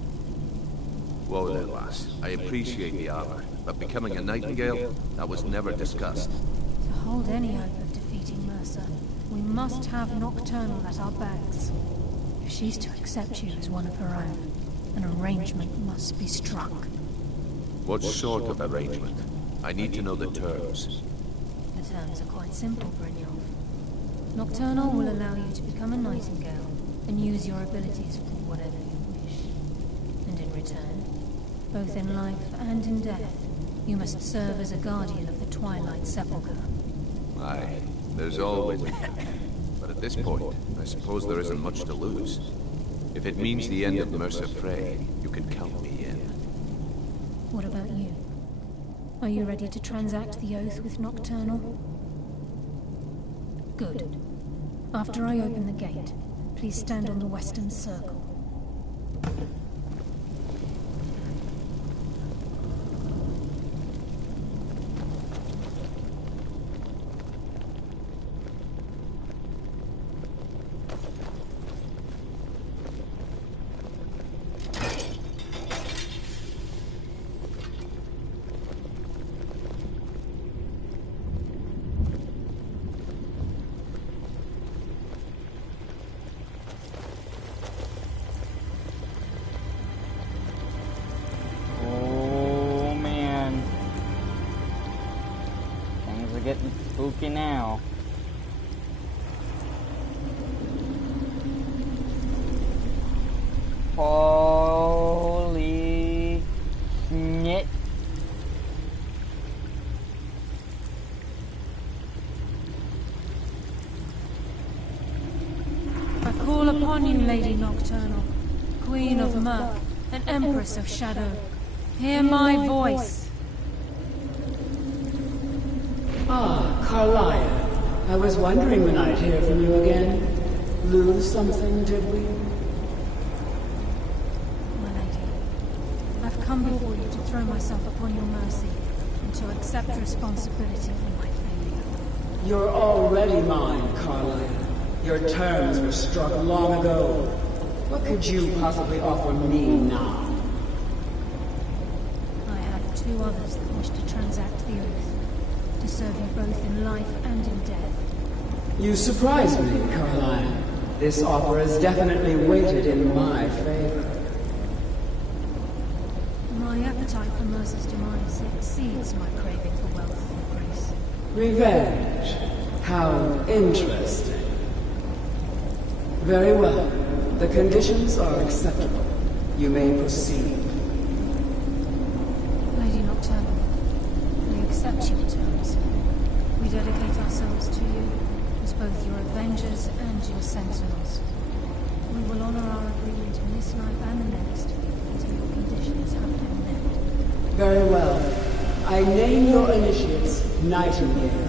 Whoa there, lass. I appreciate the armor, but becoming a Nightingale, that was never discussed. To hold any hope of defeating Mercer, we must have Nocturnal at our backs. If she's to accept you as one of her own, an arrangement must be struck. What sort of arrangement? I need to know the terms. A The terms are quite simple, Brynjolf. Nocturnal will allow you to become a nightingale and use your abilities for whatever you wish. And in return, both in life and in death, you must serve as a guardian of the Twilight Sepulchre. Aye, there's always... But at this point, I suppose there isn't much to lose. If it means the end of Mercer Frey, you can count me in. What about you? Are you ready to transact the oath with Nocturnal? Good. After I open the gate, please stand on the western circle. Getting spooky now. Holy shit. I call upon you, Lady Nocturnal, Queen of Murk and Empress of Shadow. Hear my voice. Ah, Carlia. I was wondering when I'd hear from you again. Lose something, did we? My lady, I've come before you to throw myself upon your mercy and to accept responsibility for my failure. You're already mine, Carlia. Your terms were struck long ago. What could you possibly offer me now? I have two others that wish to transact the oath. To serve you both in life and in death. You surprise me, Carlisle. This offer is definitely weighted in my favor. My appetite for Mercer's demise exceeds my craving for wealth and grace. Revenge. How interesting. Very well. The conditions are acceptable. You may proceed. Lady Nocturnal, we accept your terms. We dedicate ourselves to you as both your avengers and your sentinels. We will honor our agreement in this life and the next until your conditions have been met. Very well. I name your initiates Nightingale,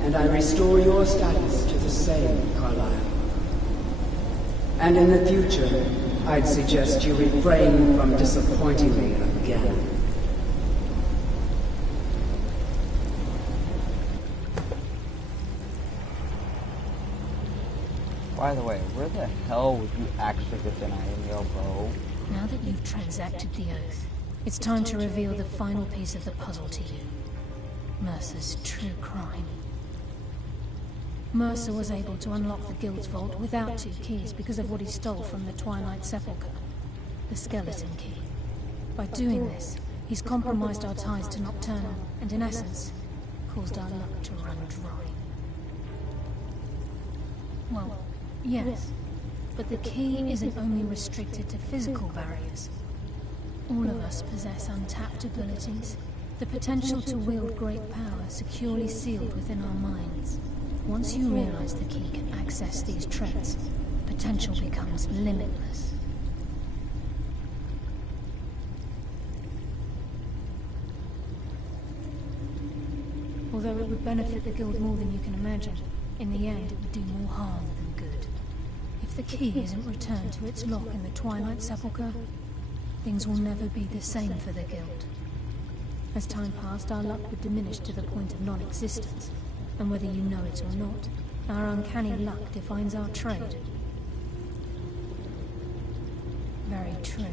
and I restore your status to the same, Carlisle. And in the future, I'd suggest you refrain from disappointing me again. By the way, where the hell would you actually get the Nightingale bow? Now that you've transacted the oath, it's time to reveal the final piece of the puzzle to you. Mercer's true crime. Mercer was able to unlock the Guild's vault without 2 keys because of what he stole from the Twilight Sepulchre, the skeleton key. By doing this, he's compromised our ties to Nocturnal, and in essence, caused our luck to run dry. Well, yes, but the key isn't only restricted to physical barriers. All of us possess untapped abilities, the potential to wield great power securely sealed within our minds. Once you realize the key can access these traits, potential becomes limitless. Although it would benefit the Guild more than you can imagine, in the end it would do more harm than good. If the key isn't returned to its lock in the Twilight Sepulchre, things will never be the same for the Guild. As time passed, our luck would diminish to the point of non-existence, and whether you know it or not, our uncanny luck defines our trade. Very true.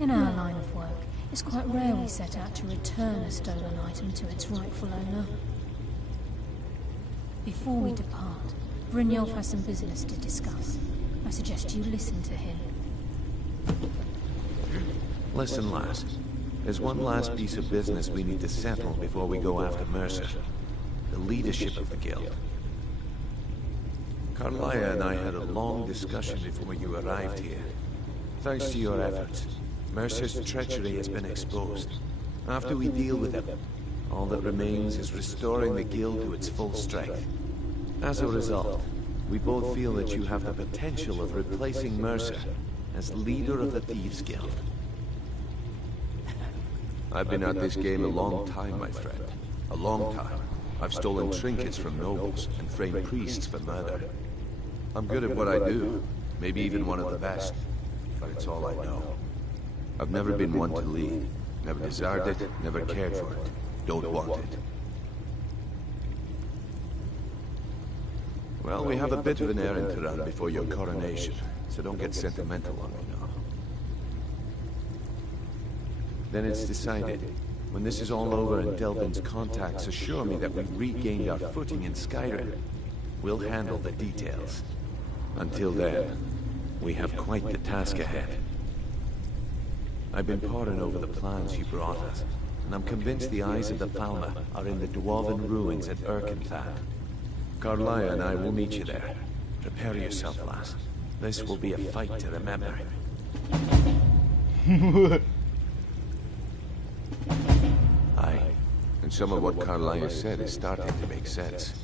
In our line of work, it's quite rare we set out to return a stolen item to its rightful owner. Before we depart, Brynjolf has some business to discuss. I suggest you listen to him. Listen, lass. There's one last piece of business we need to settle before we go after Mercer. the leadership of the guild. Carlia and I had a long discussion before you arrived here. Thanks to your efforts, Mercer's treachery has been exposed. After we deal with him, all that remains is restoring the guild to its full strength. As a result, we both feel that you have the potential of replacing Mercer as leader of the Thieves Guild. I've been at this game a long time, my friend. A long time. I've stolen trinkets from nobles and framed priests for murder. I'm good at what I do, maybe even one of the best, but it's all I know. I've never been one to lead. Never desired it, never cared for it. Don't want it. Well, we have a bit of an errand to run before your coronation, so don't get sentimental on me now. Then it's decided. When this is all over and Delvin's contacts assure me that we've regained our footing in Skyrim, we'll handle the details. Until then, we have quite the task ahead. I've been poring over the plans you brought us, and I'm convinced the eyes of the Falmer are in the Dwarven ruins at Erkenthan. Carlia and I will meet you there. Prepare yourself, lass. This will be a fight to remember. Aye, and some of what Carlia said is starting to make sense.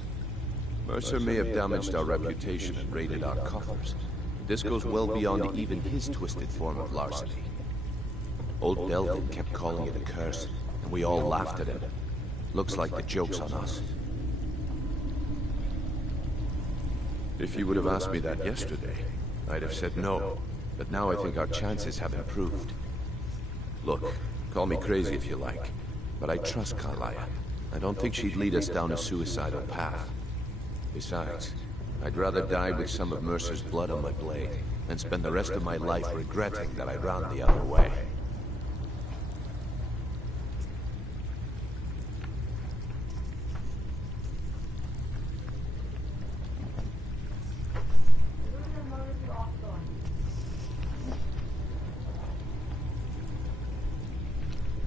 Mercer may have damaged our reputation and raided our coffers. This goes well beyond even his twisted form of larceny. Old Delvin kept calling it a curse, and we all laughed at him. Looks like the joke's on us. If you would have asked me that yesterday, I'd have said no, but now I think our chances have improved. Look, call me crazy if you like, but I trust Carlia. I don't think she'd lead us down a suicidal path. Besides, I'd rather die with some of Mercer's blood on my blade than spend the rest of my life regretting that I ran the other way.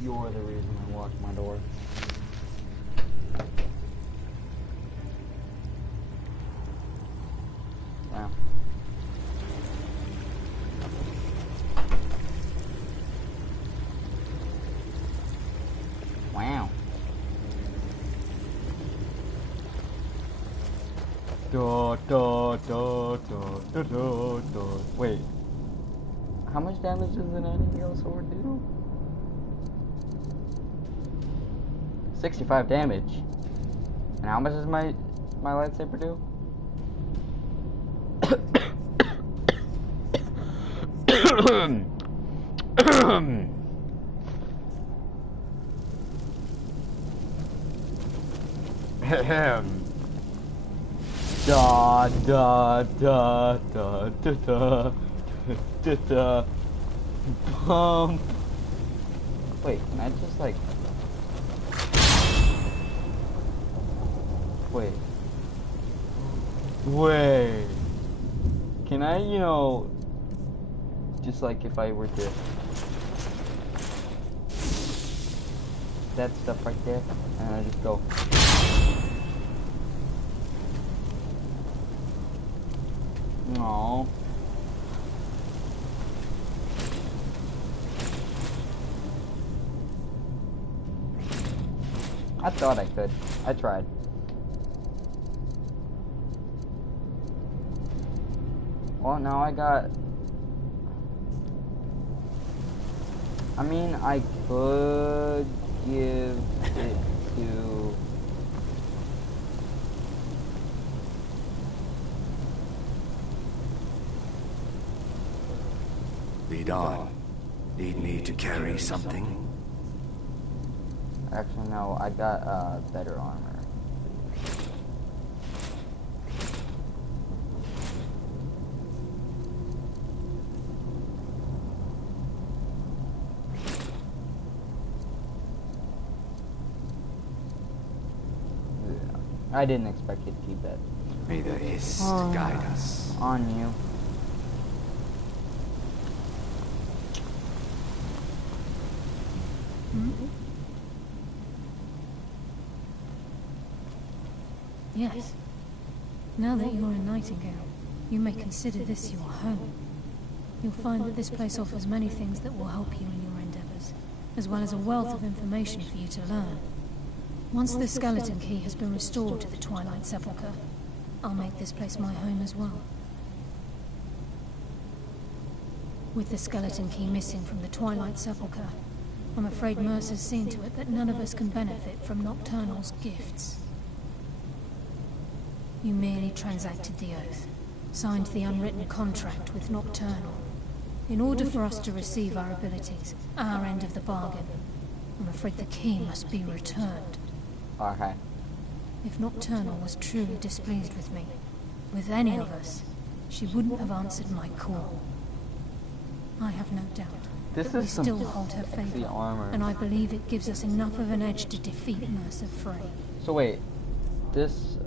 You're the reason I locked my door. Wow. Wow. Wait. How much damage does an Nightingale sword do? 65 damage. And how much does my lightsaber do? Da da da da da da da da. Pump. Wait, can I just like? Wait. Can I, you know, just like if I were to that stuff right there, and I just go. No. I thought I could. I tried. Well, now I got... I mean, I could give it to... Lead on. Need me to carry something? Actually, no, I got better armor. I didn't expect you to keep that. May the Hist guide us. On you. Yes. Now that you're in Nightingale, you may consider this your home. You'll find that this place offers many things that will help you in your endeavors, as well as a wealth of information for you to learn. Once the skeleton key has been restored to the Twilight Sepulchre, I'll make this place my home as well. With the skeleton key missing from the Twilight Sepulchre, I'm afraid Mercer's seen to it that none of us can benefit from Nocturnal's gifts. You merely transacted the oath, signed the unwritten contract with Nocturnal. In order for us to receive our abilities, our end of the bargain, I'm afraid the key must be returned. Okay. If Nocturnal was truly displeased with me, with any of us, she wouldn't have answered my call. I have no doubt This that we is some still hold her sexy favor, armor. and I believe it gives us enough of an edge to defeat Mercer Frey. So wait, this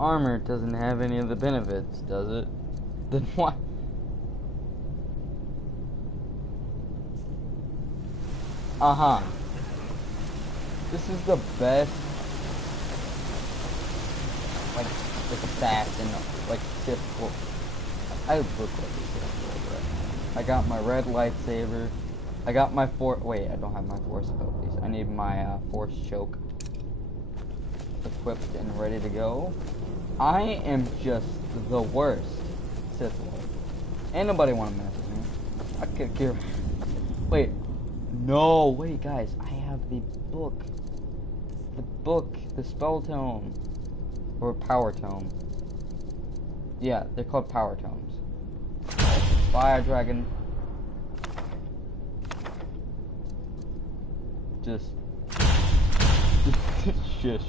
armor doesn't have any of the benefits, does it? Then what? This is the best, like assassin, like Sith. I look like a Sith, I got my red lightsaber. I got my wait, I don't have my force abilities. I need my force choke equipped and ready to go. I am just the worst Sith Lord. Ain't nobody want to mess with me. I could care. Wait. No, wait, guys. I have the book. The spell tome. Or power tome. Yeah, they're called power tomes. Fire dragon. Just. Shush.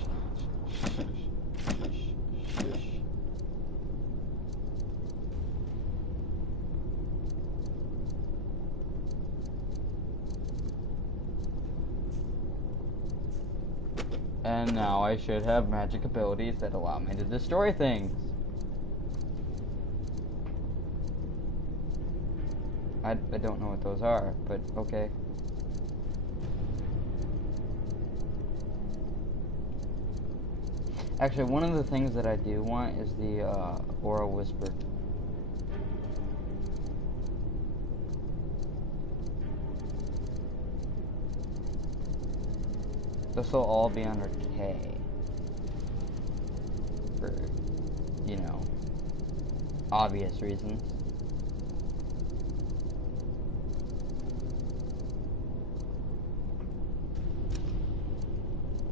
And now I should have magic abilities that allow me to destroy things. I don't know what those are, but okay. Actually, one of the things that I do want is the Aura Whisper. This will all be under K. For, you know, obvious reasons.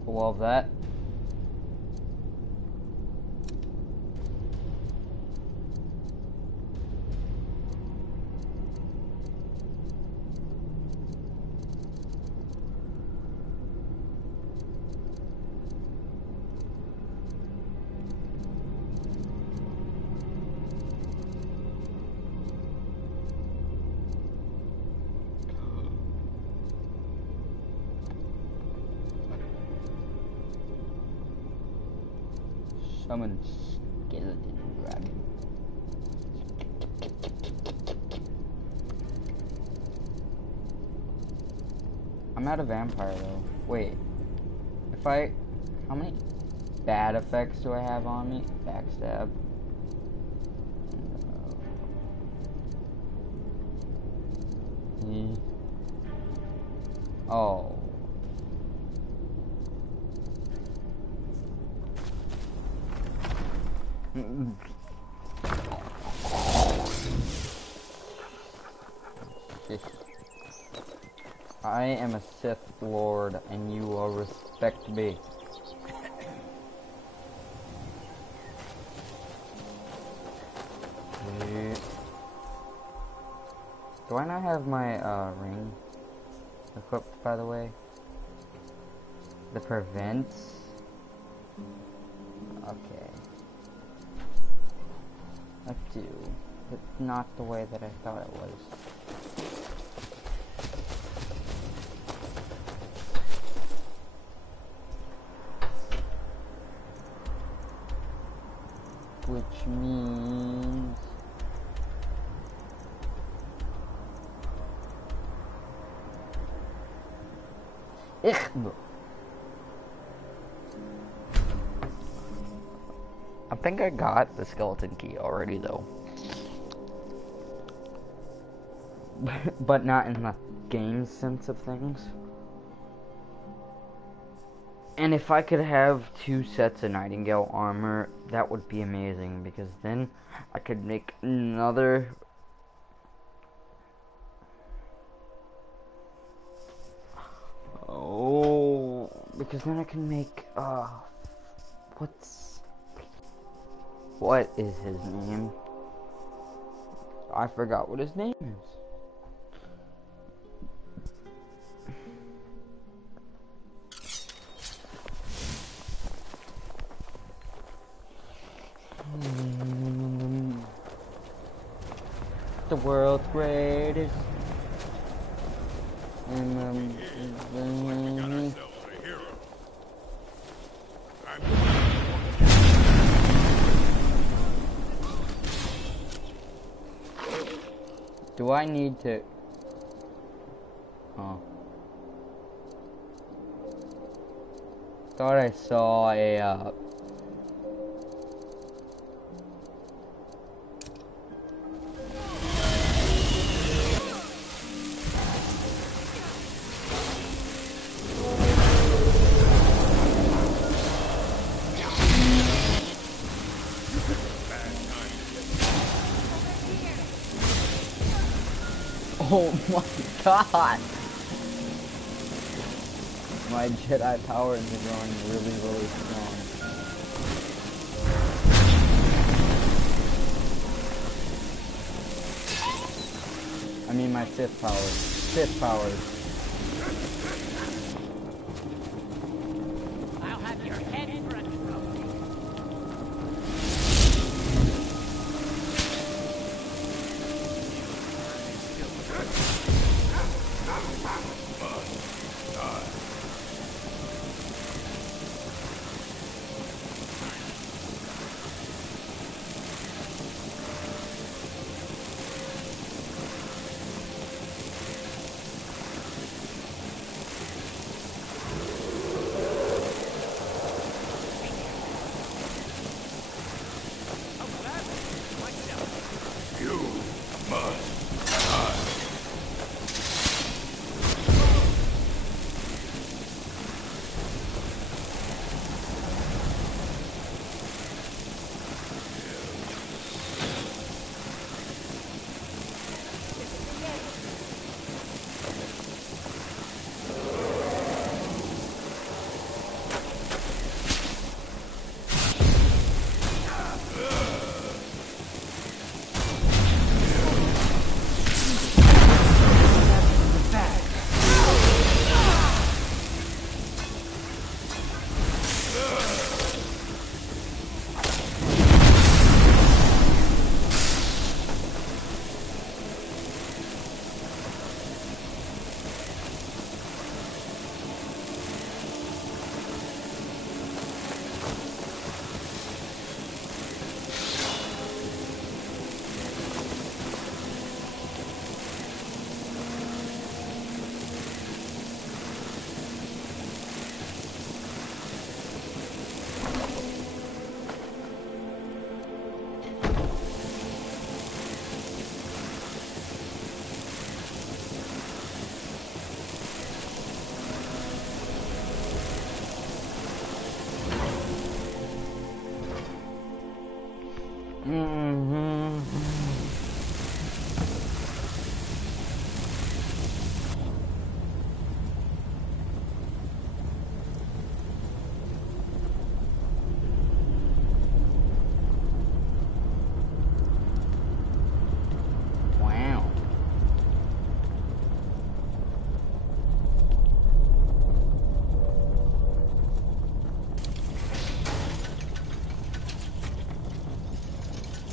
Love that. Summon skeleton dragon. I'm not a vampire though. Wait. How many bad effects do I have on me? Backstab. Oh. I am a Sith Lord, and you will respect me. Do I not have my ring equipped, by the way? The prevents? Okay. I do. It's not the way that I thought it was. Which means... I think I got the skeleton key already, though. But not in the game sense of things. And if I could have 2 sets of Nightingale armor, that would be amazing, because then I could make another... Oh, because then I can make, what is his name? I forgot what his name is. The world's greatest. Do I need to? Oh. Thought I saw a, Oh my god! My Jedi powers are growing really, really strong. I mean my Sith powers. Sith powers. I'll have your head for a trophy.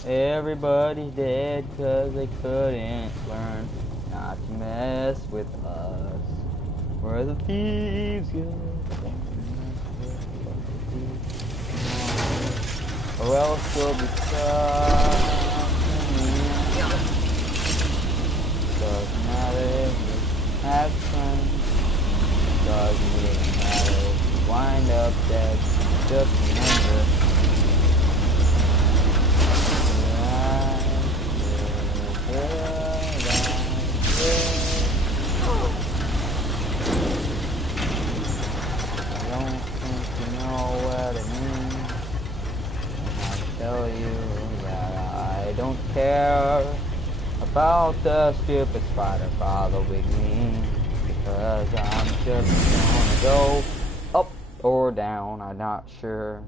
Everybody's dead 'cause they couldn't learn not to mess with us. Where the thieves go, or else we'll be stuck. Doesn't matter if we have fun. Doesn't really matter if we wind up dead. Just remember, you that I don't care about the stupid spider following me, because I'm just gonna go up or down, I'm not sure.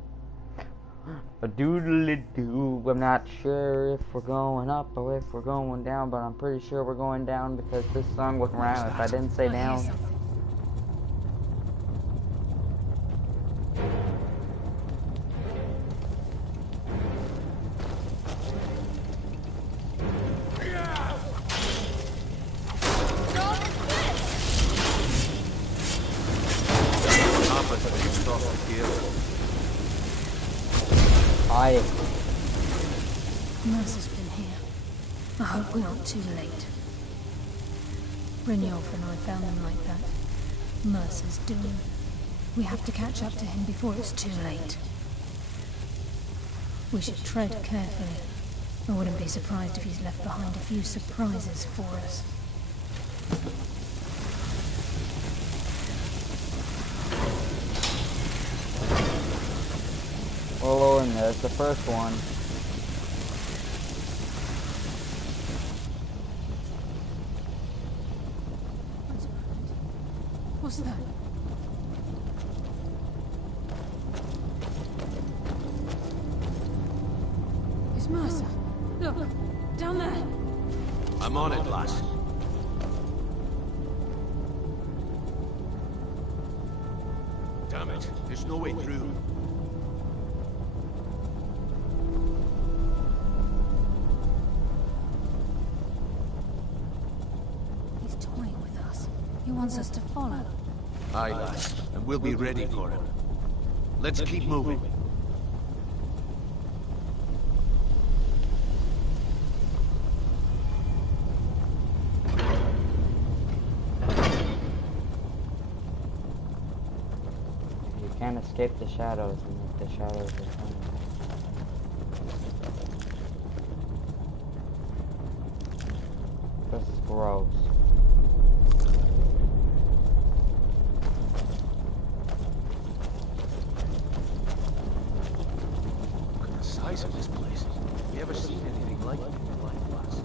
A doodly-doo, I'm not sure if we're going up or if we're going down, but I'm pretty sure we're going down because this song would rhyme if I didn't say down. Mercer's been here. I hope we're not too late. Brynjolf and I found him like that. Mercer's doing. We have to catch up to him before it's too late. We should tread carefully. I wouldn't be surprised if he's left behind a few surprises for us. Oh, and there's the first one. What's that? It's Mercer. Look, down there. I'm on it, lass. Damn it, there's no way through. He's toying with us. He wants us to follow. Aye, lass, and we'll be ready for him. Let's keep moving. You can't escape the shadows, and the shadows are coming. This is gross. Size of this place. You ever seen anything like it in your life, lass?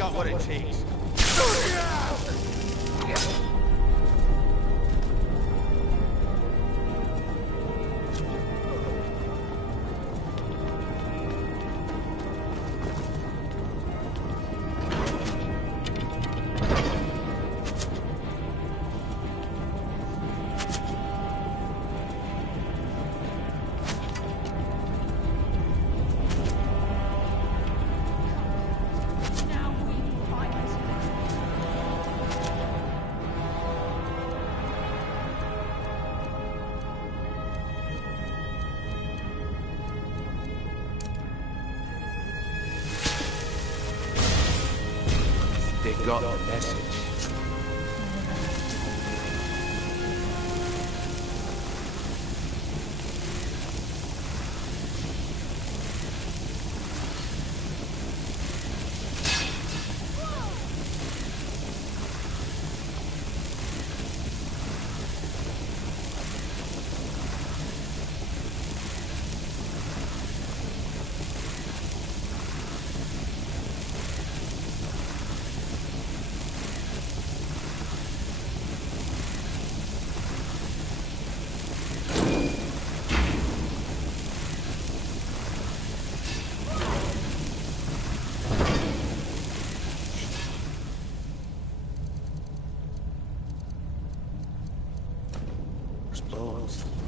got what it takes. They got the message.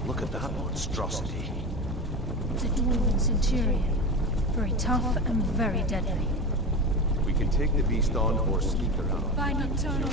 Look at that monstrosity. It's a dwarven centurion. Very tough and very deadly. We can take the beast on or sneak around. By nocturnal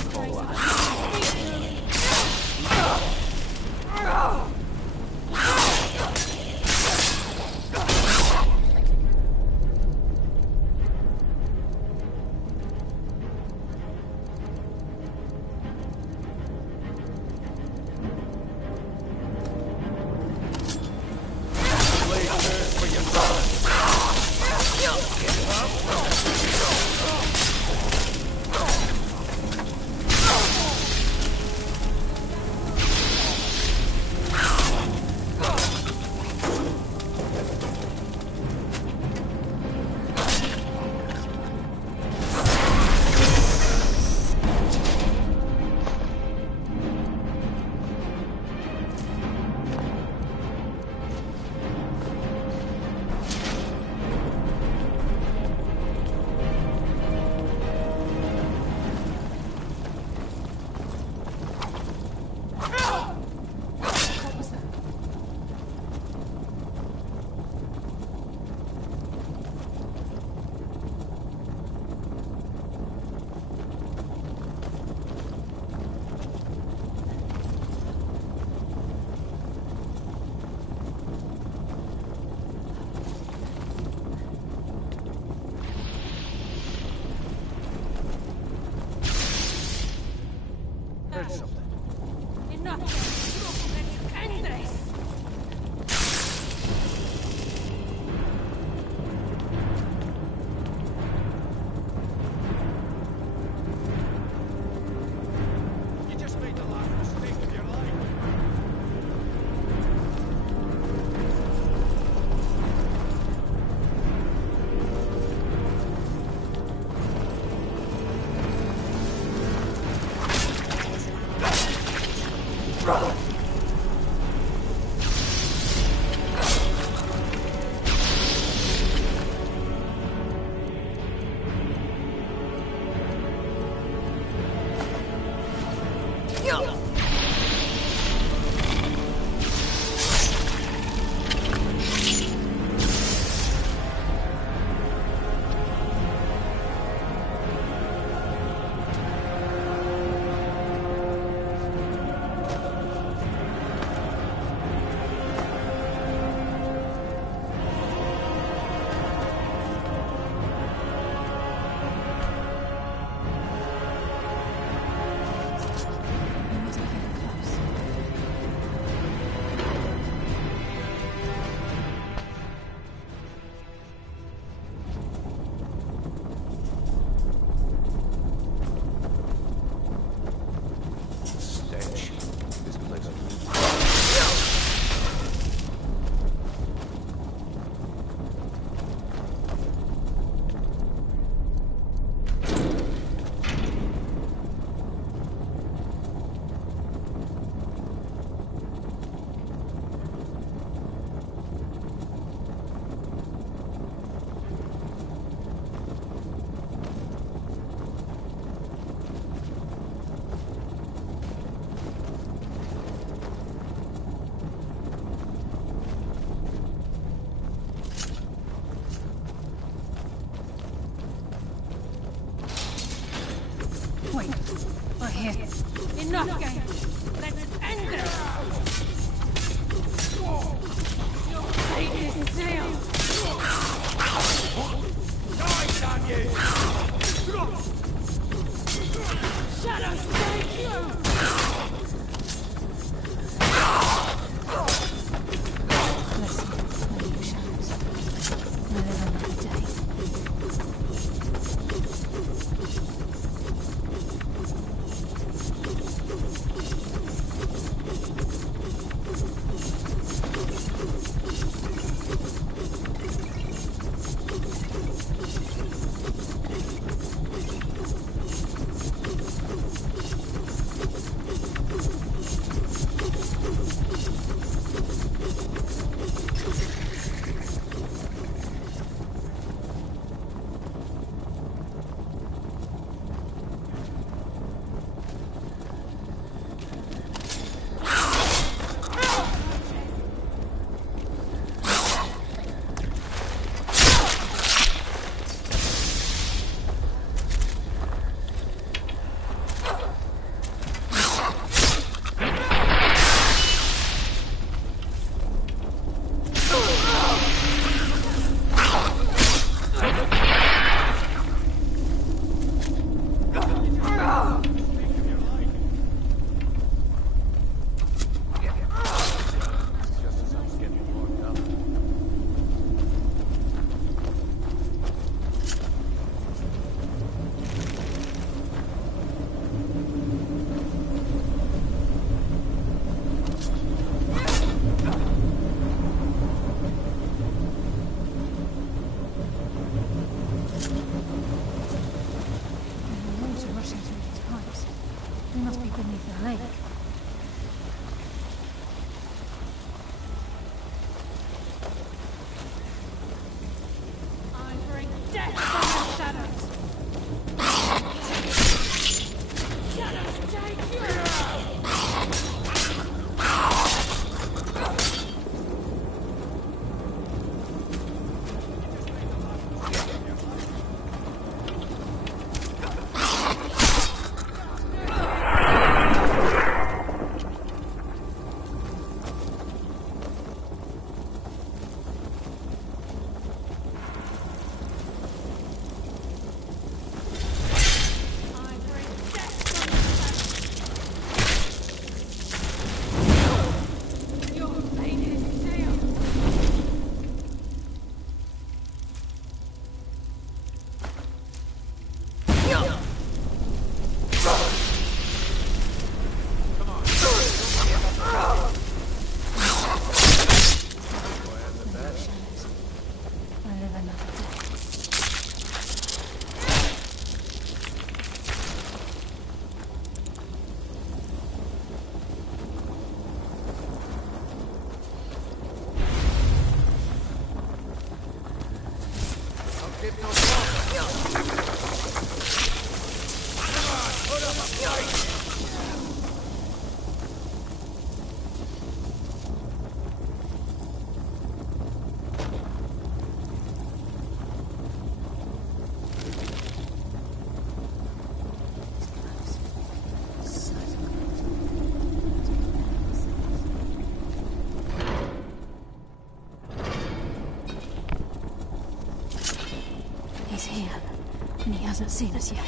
hasn't seen us yet.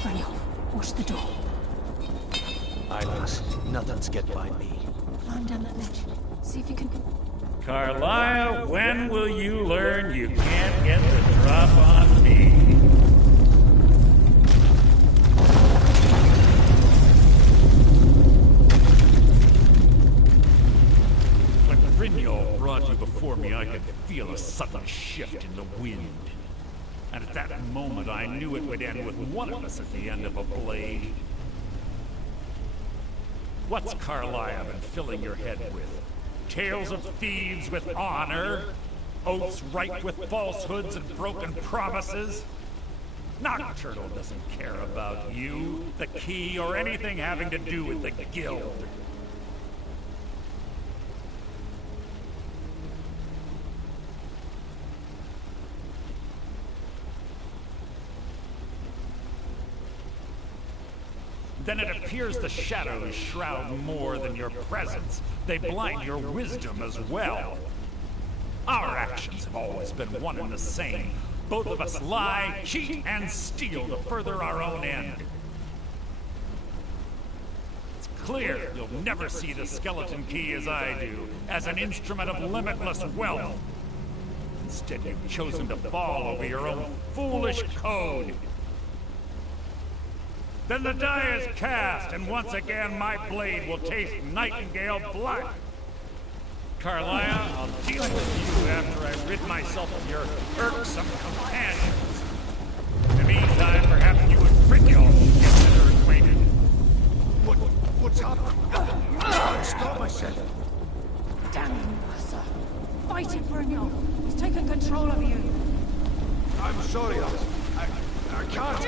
Brynjolf, watch the door. Islands, nothing's get by me. Climb down that ledge. See if you can... Carlisle, when will you learn you can't get the drop on me? When Brynjolf brought you before me, I could feel a sudden shift in the wind. And at that moment, I knew it would end with one of us at the end of a blade. What's Carlisle been filling your head with? Tales of thieves with honor? Oaths ripe with falsehoods and broken promises? Nocturnal doesn't care about you, the key, or anything having to do with the guild. Then it appears the shadows shroud more than your presence. They blind your wisdom as well. Our actions have always been one and the same. Both of us lie, cheat, and steal to further our own end. It's clear you'll never see the skeleton key as I do, as an instrument of limitless wealth. Instead, you've chosen to fall over your own foolish code. Then the die is cast, and once again my blade will taste nightingale blood. Carlisle, I'll deal with you after I rid myself of your irksome companions. In the meantime, perhaps you and Brynjolf should get better acquainted. What's happening? I can't stop myself. Damn you, Massa. Fight it, Brynjolf. He's taken control of you. I'm sorry, lads. I can't.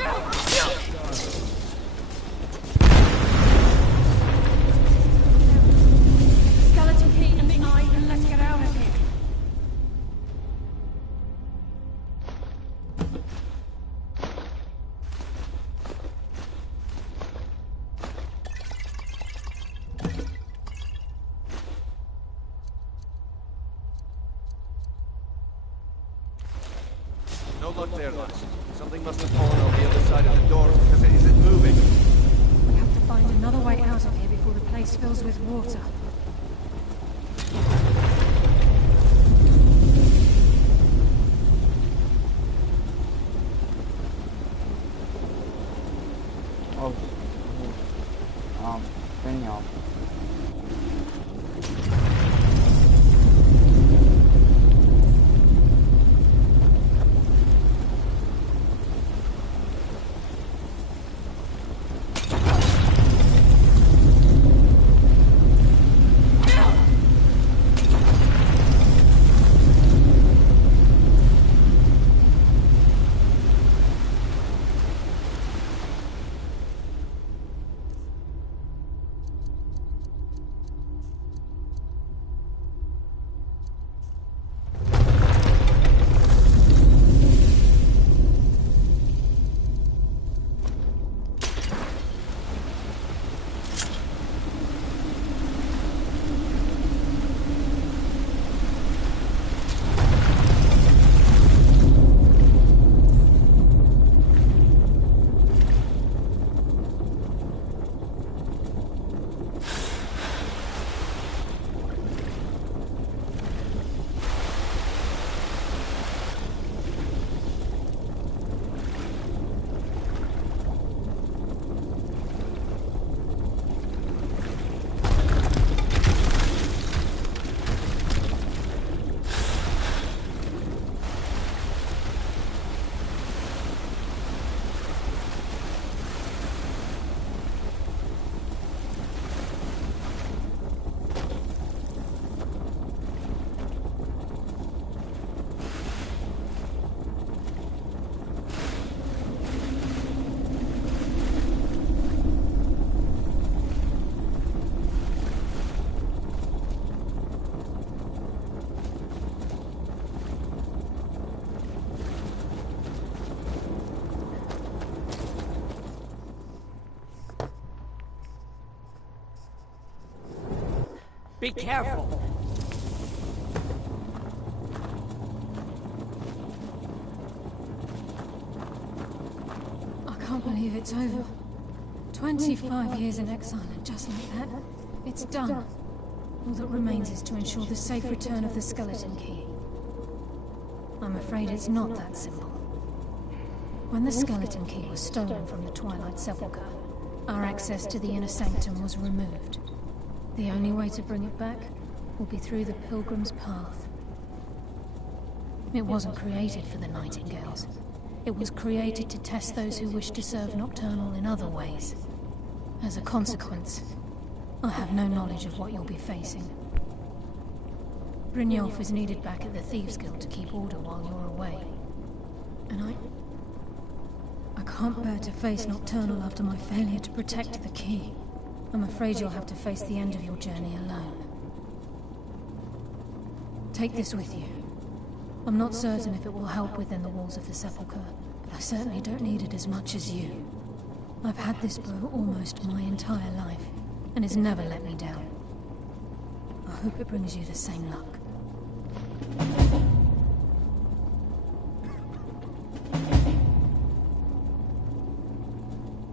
Skeleton key in the eye, and let's get out of here. No luck there, lads. Something must have fallen on the other side of the door because it isn't moving. We have to find another way out of here before the place fills with water. Brynjolf. Be careful. believe it's over. 25 years in exile, and just like that, it's done. All that remains is to ensure the safe return of the skeleton key. I'm afraid it's not that simple. When the skeleton key was stolen from the Twilight Sepulchre, our access to the inner sanctum was removed. The only way to bring it back will be through the Pilgrim's Path. It wasn't created for the Nightingales. It was created to test those who wish to serve Nocturnal in other ways. As a consequence, I have no knowledge of what you'll be facing. Brynjolf is needed back at the Thieves' Guild to keep order while you're away. And I can't bear to face Nocturnal after my failure to protect the key. I'm afraid you'll have to face the end of your journey alone. Take this with you. I'm not certain if it will help within the walls of the Sepulchre, but I certainly don't need it as much as you. I've had this bow almost my entire life, and it's never let me down. I hope it brings you the same luck.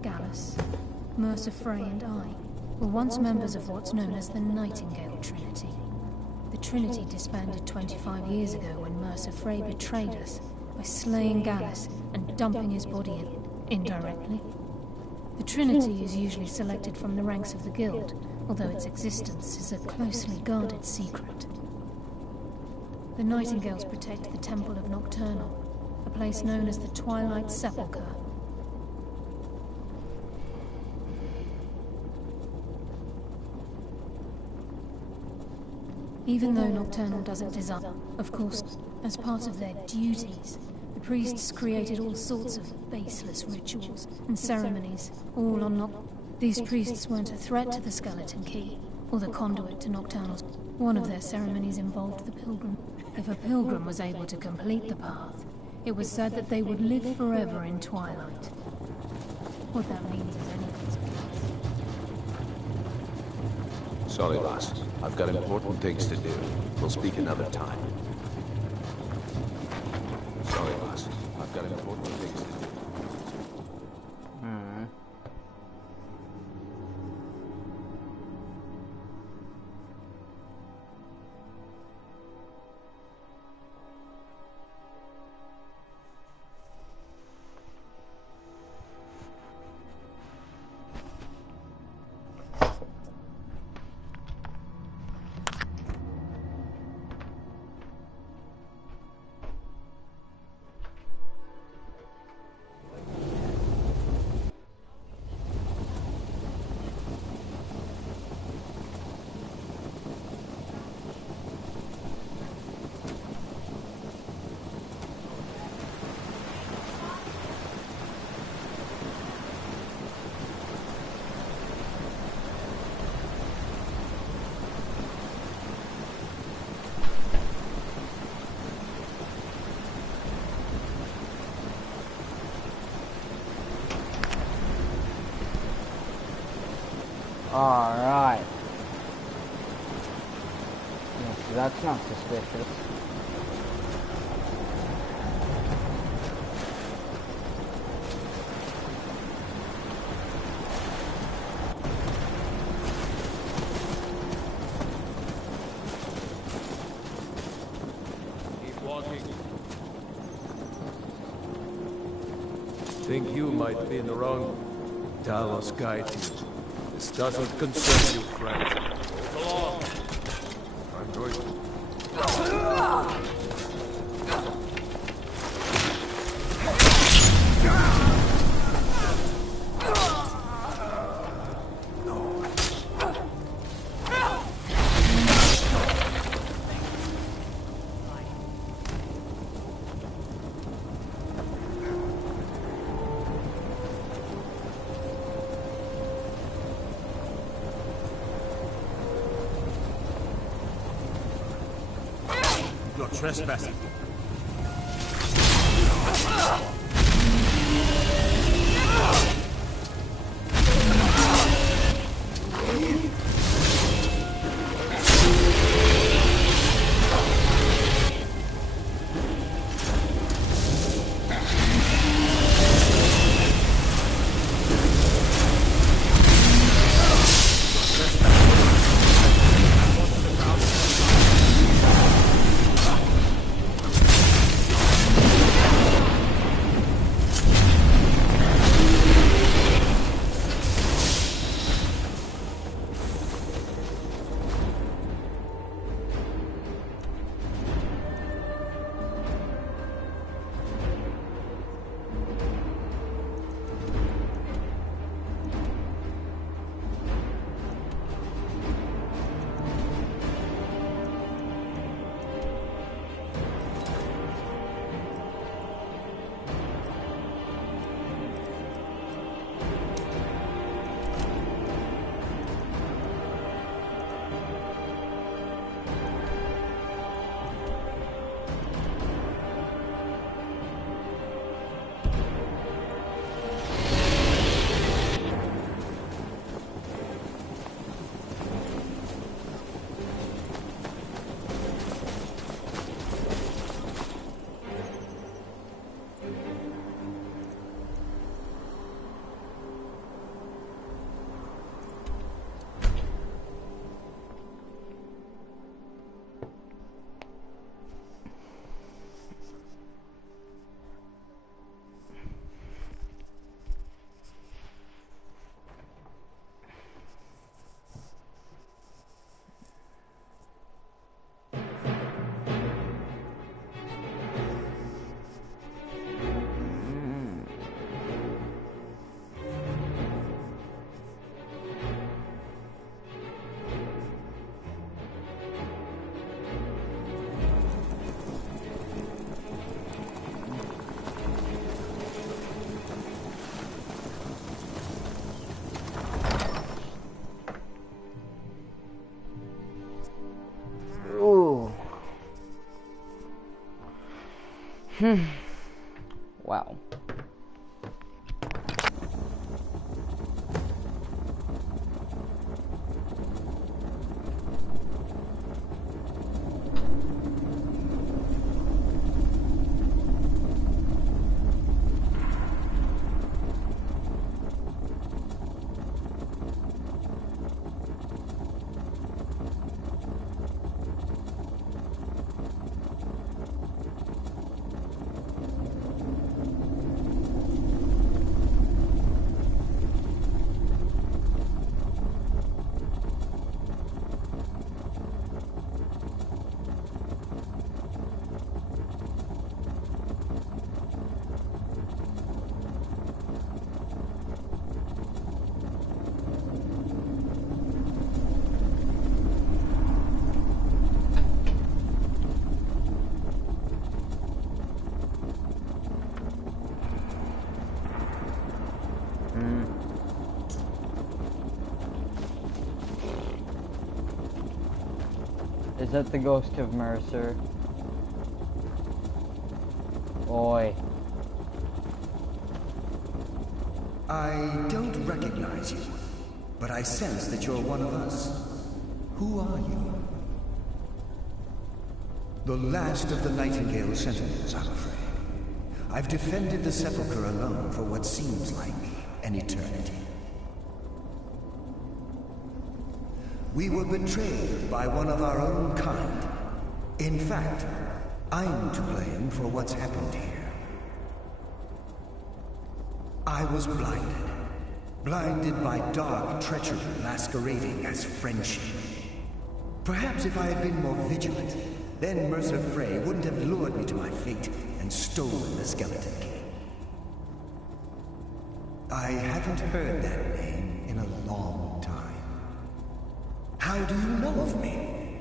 Gallus, Mercer Frey and I were once members of what's known as the Nightingale Trinity. The Trinity disbanded 25 years ago when Mercer Frey betrayed us by slaying Gallus and dumping his body indirectly. The Trinity is usually selected from the ranks of the Guild, although its existence is a closely guarded secret. The Nightingales protect the Temple of Nocturnal, a place known as the Twilight Sepulchre. Even though Nocturnal doesn't desire, of course, as part of their duties, the priests created all sorts of baseless rituals and ceremonies, all on These priests weren't a threat to the skeleton key, or the conduit to Nocturnal's. One of their ceremonies involved the pilgrim. If a pilgrim was able to complete the path, it was said that they would live forever in Twilight. What that means is anyone's guess. Sorry, lass. I've got important things to do. We'll speak another time. Sorry, lass. I've got important things to do. Alright. Yeah, so that's not suspicious. Keep walking. Think you might be in the wrong. Talos guides you. This doesn't concern you, friend. Move along. I'm going to... You're trespassing. Wow. Is that the ghost of Mercer? Oi. I don't recognize you, but I sense that you're one of us. Who are you? The last of the Nightingale Sentinels, I'm afraid. I've defended the Sepulchre alone for what seems like an eternity. We were betrayed by one of our own kind. In fact, I'm to blame for what's happened here. I was blinded. Blinded by dark treachery masquerading as friendship. Perhaps if I had been more vigilant, then Mercer Frey wouldn't have lured me to my fate and stolen the skeleton key. I haven't heard that name in a long time. How do you know of me?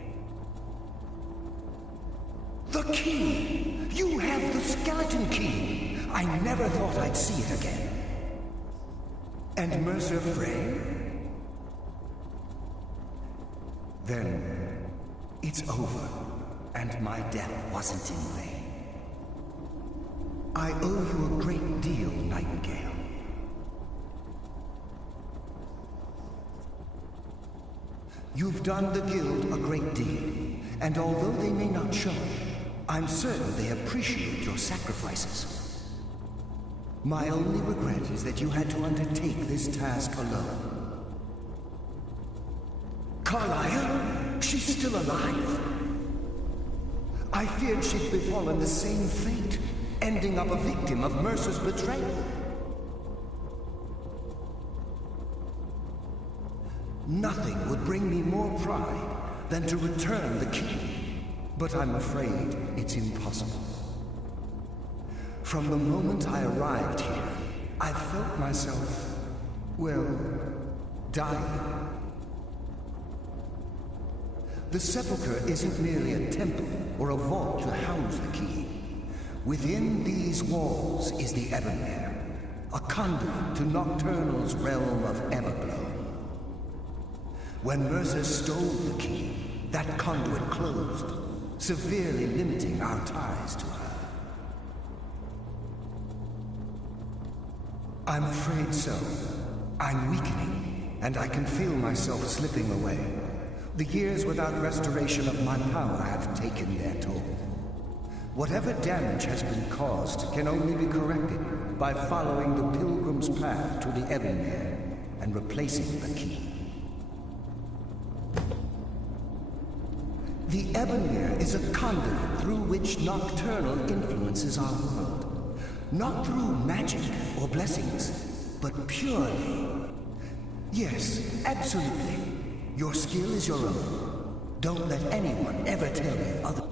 The key! You have the skeleton key! I never thought I'd see it again. And Mercer Frey? Then it's over, and my death wasn't in vain. I owe you a great deal, Nightingale. You've done the Guild a great deed, and although they may not show, I'm certain they appreciate your sacrifices. My only regret is that you had to undertake this task alone. Carlyle? She's still alive? I feared she'd befallen the same fate, ending up a victim of Mercer's betrayal. Nothing would bring me more pride than to return the key, but I'm afraid it's impossible. From the moment I arrived here, I felt myself, well, dying. The Sepulchre isn't merely a temple or a vault to house the key. Within these walls is the Ebonmere, a conduit to Nocturnal's realm of Everglow. When Mercer stole the key, that conduit closed, severely limiting our ties to her. I'm afraid so. I'm weakening, and I can feel myself slipping away. The years without restoration of my power have taken their toll. Whatever damage has been caused can only be corrected by following the Pilgrim's path to the Ebonmere and replacing the key. The Ebonmere is a conduit through which Nocturnal influences our world. Not through magic or blessings, but purely. Yes, absolutely. Your skill is your own. Don't let anyone ever tell you other.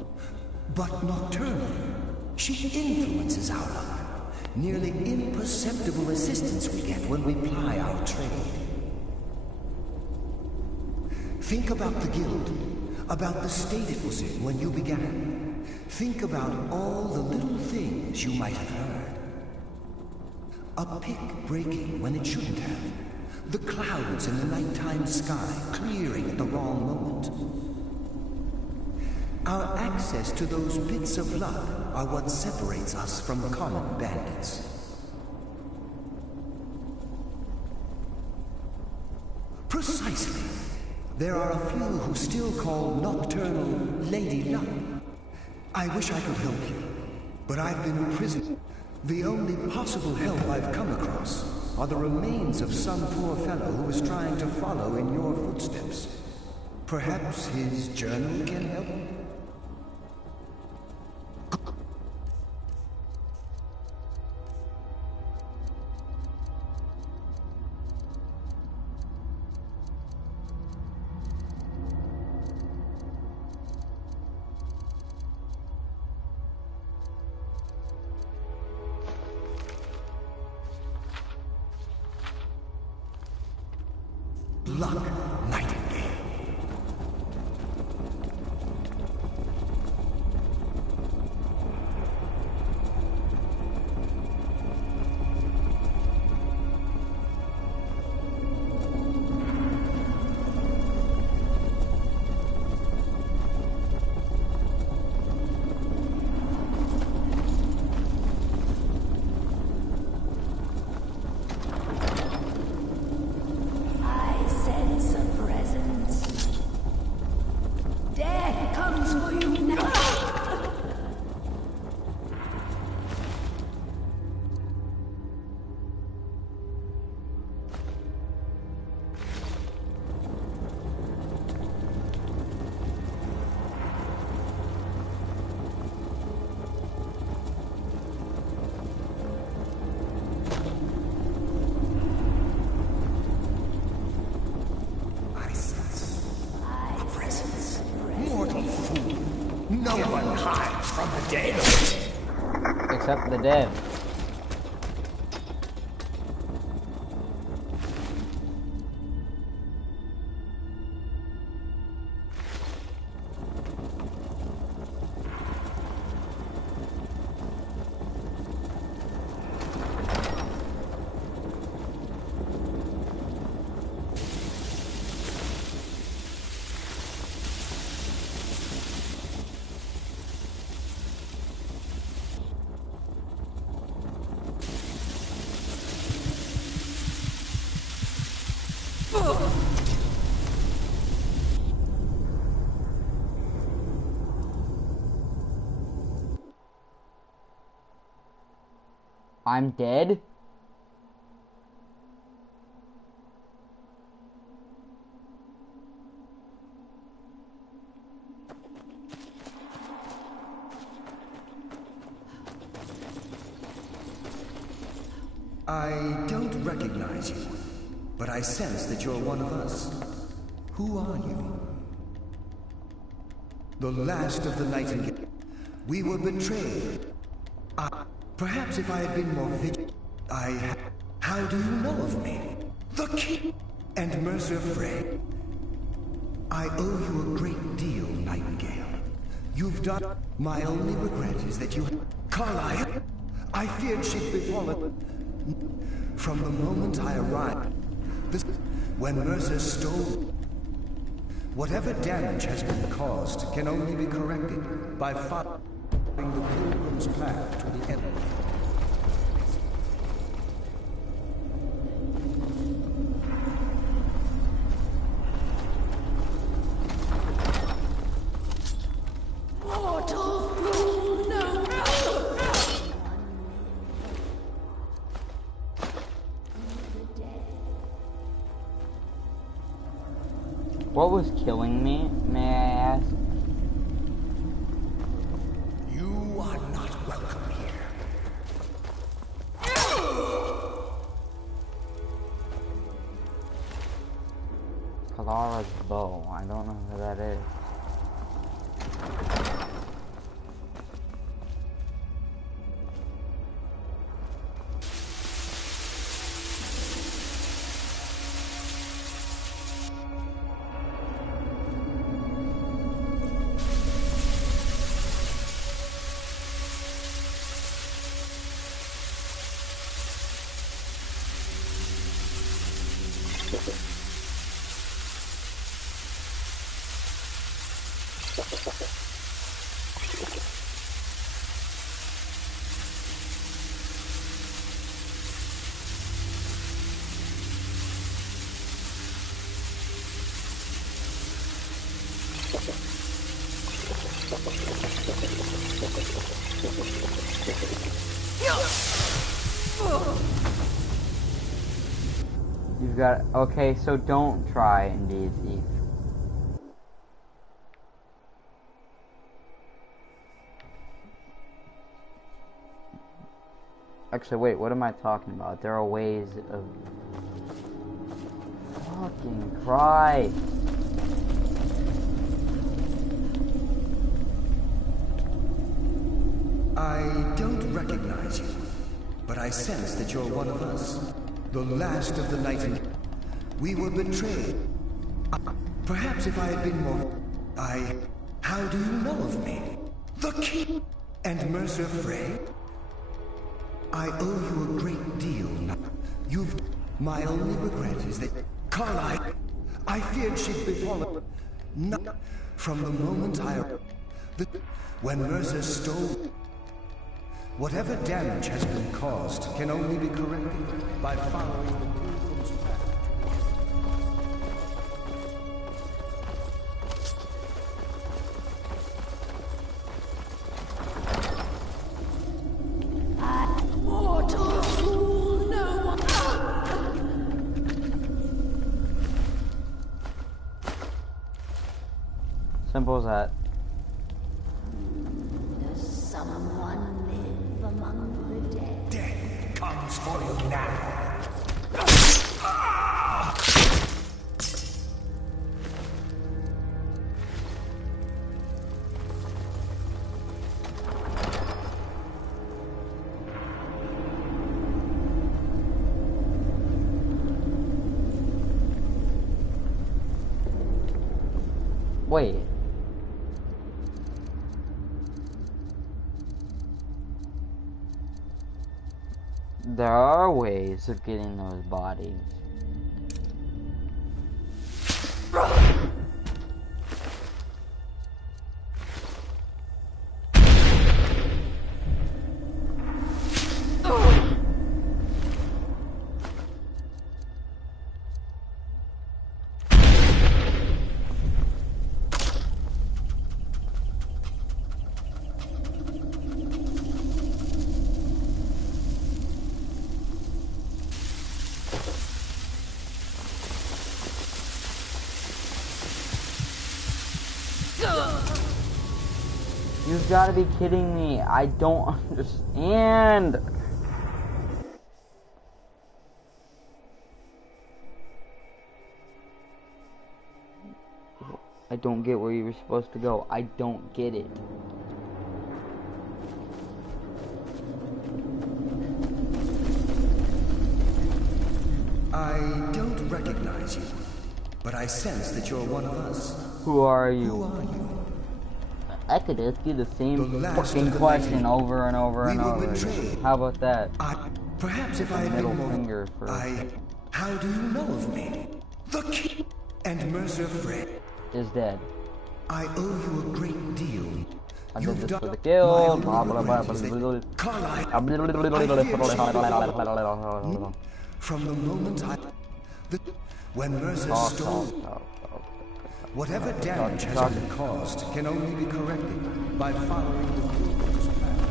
But Nocturnal, she influences our luck. Nearly imperceptible assistance we get when we ply our trade. Think about the Guild. About the state it was in when you began. Think about all the little things you might have heard. A pick breaking when it shouldn't have. The clouds in the nighttime sky clearing at the wrong moment. Our access to those bits of luck are what separates us from common bandits. Precisely. There are a few who still call Nocturnal Lady Luck. I wish I could help you, but I've been imprisoned. The only possible help I've come across are the remains of some poor fellow who is trying to follow in your footsteps. Perhaps his journal can help? Luck, Nightingale. No one hides from the dead. Except the dead. I'm dead? I don't recognize you, but I sense that you're one of us. Who are you? The last of the Nightingale. We were betrayed. Perhaps if I had been more vigilant, How do you know of me? The King and Mercer Frey. I owe you a great deal, Nightingale. You've done... My only regret is that you... Carlyle! I feared she'd befallen... From the moment I arrived... When Mercer stole... Whatever damage has been caused can only be corrected by following the Pilgrim's path to the end. What was killing me, may I ask? You are not welcome here. Kalara's bow. I don't know who that is. You've got... Okay, so don't try, indeed, Eve. Actually, wait, what am I talking about? There are ways of... Fucking Christ! I don't recognize you, but I sense that you're one of us. The last of the Nightingale. We were betrayed. Perhaps if I had been more... How do you know of me? The King and Mercer Frey? I owe you a great deal now. My only regret is that... Carlyle, I feared she'd befallen... Not from the moment when Mercer stole... Whatever damage has been caused can only be corrected by following the Pilgrim's path. Mortal fool, no one... Simple as that. Does someone live among the dead? Death comes for you now. Wait. There are ways of getting those bodies. You've got to be kidding me. I don't understand. I don't get where you were supposed to go. I don't get it. I don't recognize you, but I sense that you're one of us. Who are you? Who are you? I could ask you the same fucking question over and over and over again. How about that? Perhaps if I had middle been more... finger for... How do you know of me? The King and Mercer Frey is dead. I owe you a great deal. I did this for the kill. Blah, blah, blah, blah, from the moment when Mercer stole... Whatever damage has been caused can only be corrected by following the Pilgrim's path.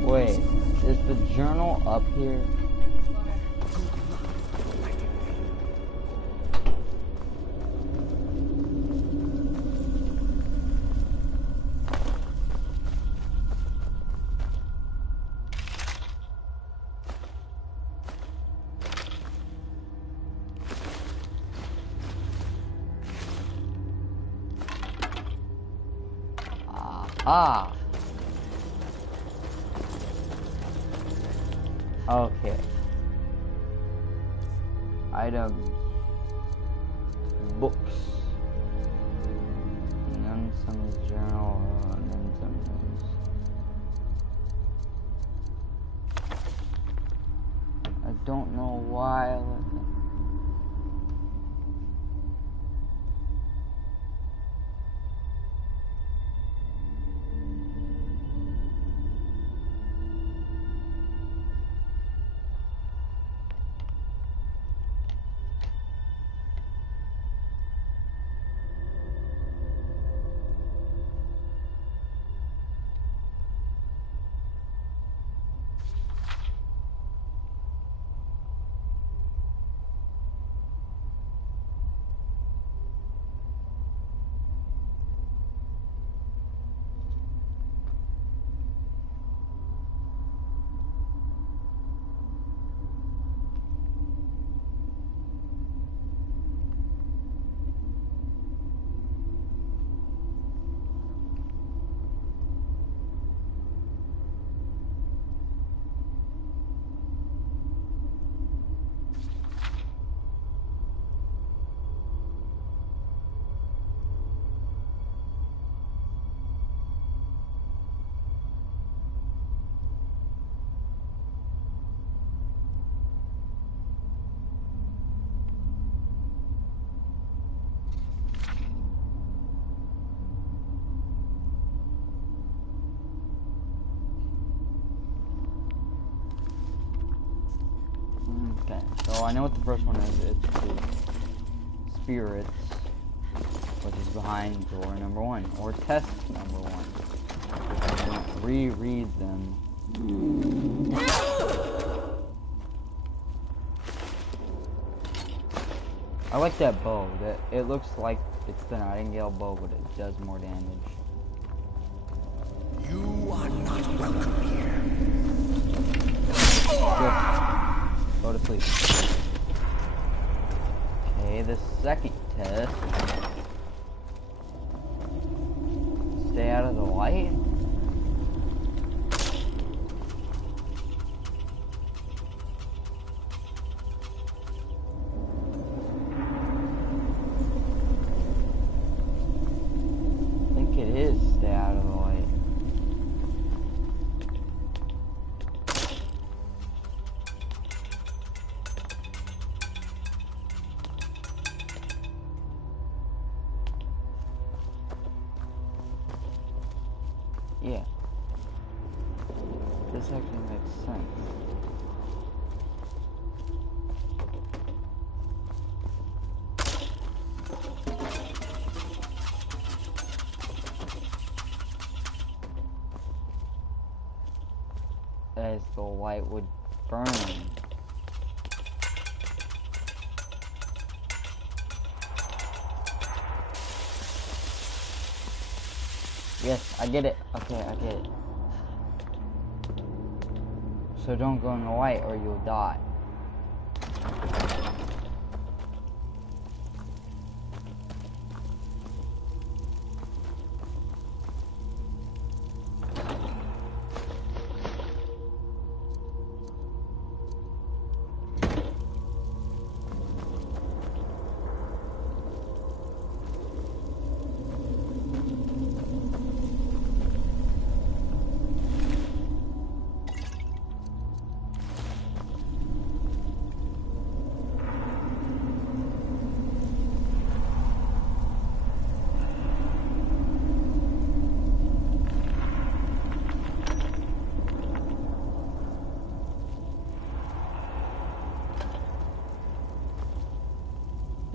Wait, is the journal up here? Ah. Okay. Items. Books. And then some journal. And then some news. I don't know why I let them. So I know what the first one is. It's the spirits, which is behind door number 1, or test number 1. I don't reread them. I like that bow. That it looks like it's the Nightingale bow, but it does more damage. You are not welcome here. Good. Go to sleep. Okay, the second test. Stay out of the light. I think it is stay out of the light. Yeah. This actually makes sense. As the light would burn. Yes, I get it. Okay, I get it. So don't go in the light or you'll die.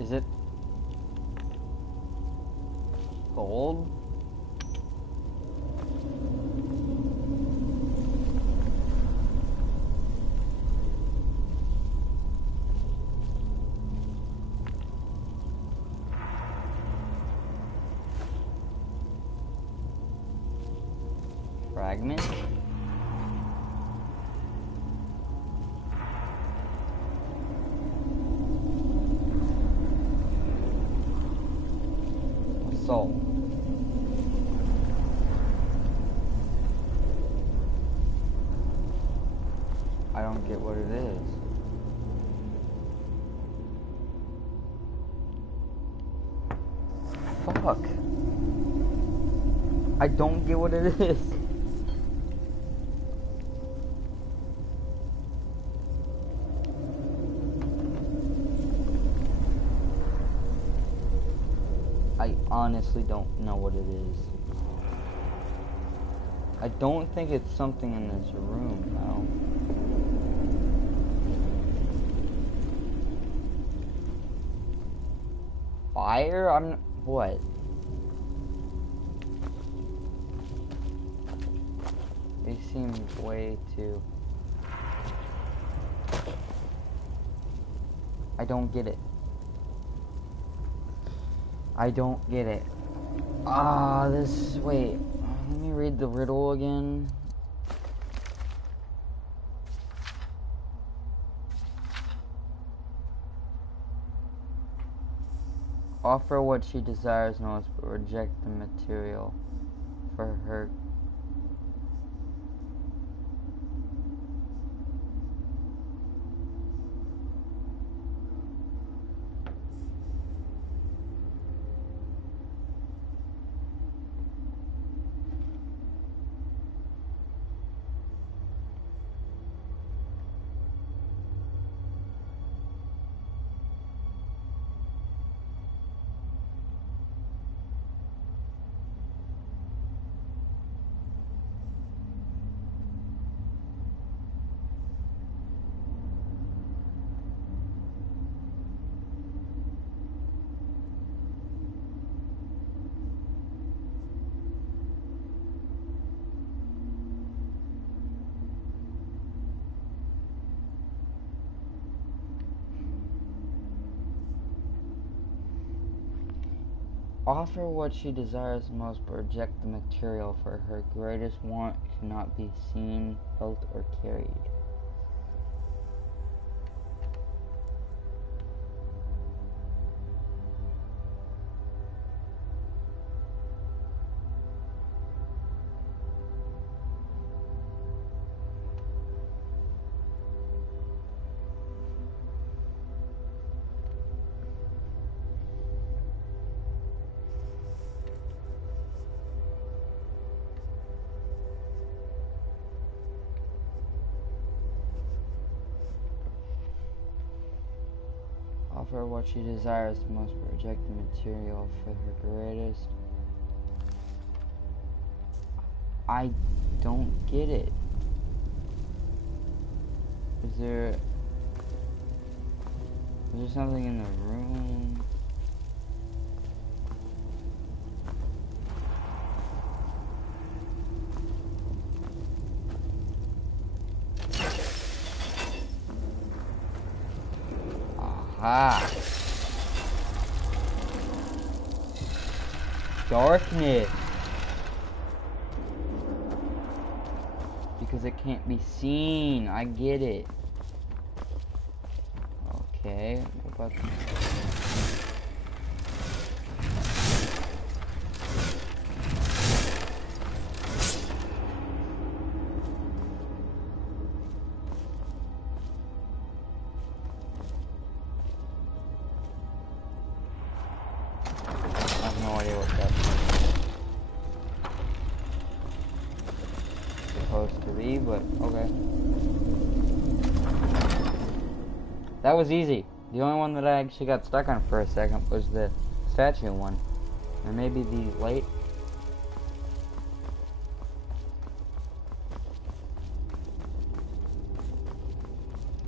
Is it gold? Fragment? Soul. I don't get what it is. Fuck. I don't get what it is. I honestly don't know what it is. I don't think it's something in this room, though. Fire? What? They seem way too... I don't get it. I don't get it. Wait. Let me read the riddle again. Offer what she desires most, but reject the material for her. Offer what she desires most, but reject the material, for her greatest want cannot be seen, felt, or carried. Offer what she desires most, but reject the material, for her greatest... I don't get it. Is there something in the room? Ah. Darkness. Because it can't be seen. I get it. Okay. What about that was easy. The only one that I actually got stuck on for a second was the statue one. Or maybe the light.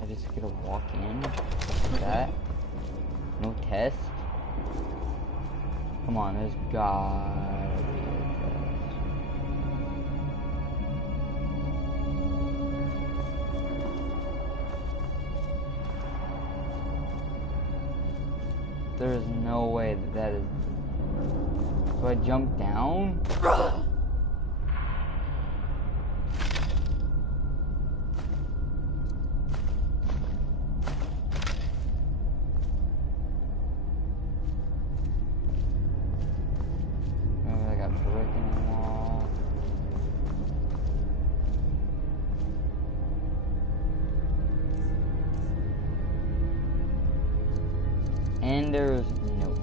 I just get to walk in like that. No test. Come on, there's gotta be a test. There is no way that is... Do I jump down? Maybe I got a brick in the wall. And there's no.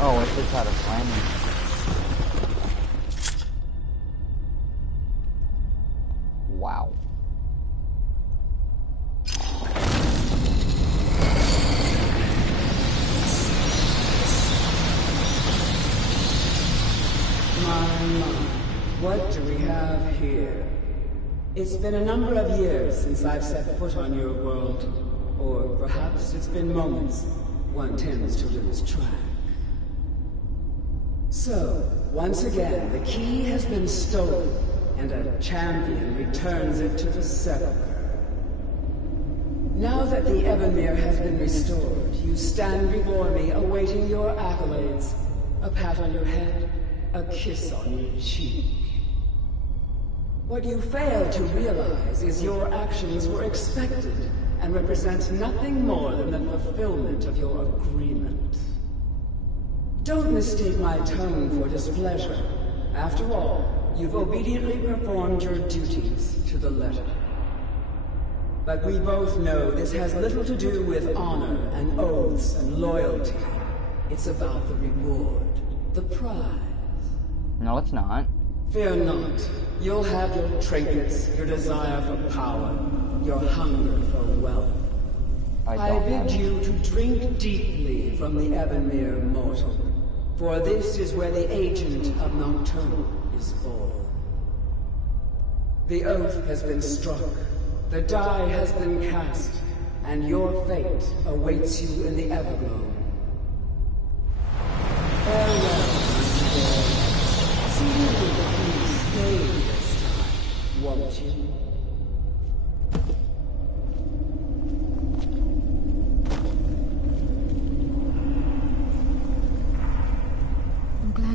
Oh, it's just out of flaming. Wow. What do we have here? It's been a number of years since I've set foot on your world. Or perhaps it's been moments. One tends to lose track. So, once again, the key has been stolen, and a champion returns it to the sepulchre. Now that the Ebonmere has been restored, you stand before me awaiting your accolades. A pat on your head, a kiss on your cheek. What you fail to realize is your actions were expected and represent nothing more than the fulfillment of your agreement. Don't mistake my tone for displeasure. After all, you've obediently performed your duties to the letter. But we both know this has little to do with honor and oaths and loyalty. It's about the reward, the prize. No, it's not. Fear not. You'll have your trinkets, your desire for power, your hunger for wealth. I bid you to drink deeply from the Ebonmere mortal, for this is where the agent of Nocturnal is born. The oath has been struck, the die has been cast, and your fate awaits you in the Everglow. Farewell, see you with the king's stay this time, won't you?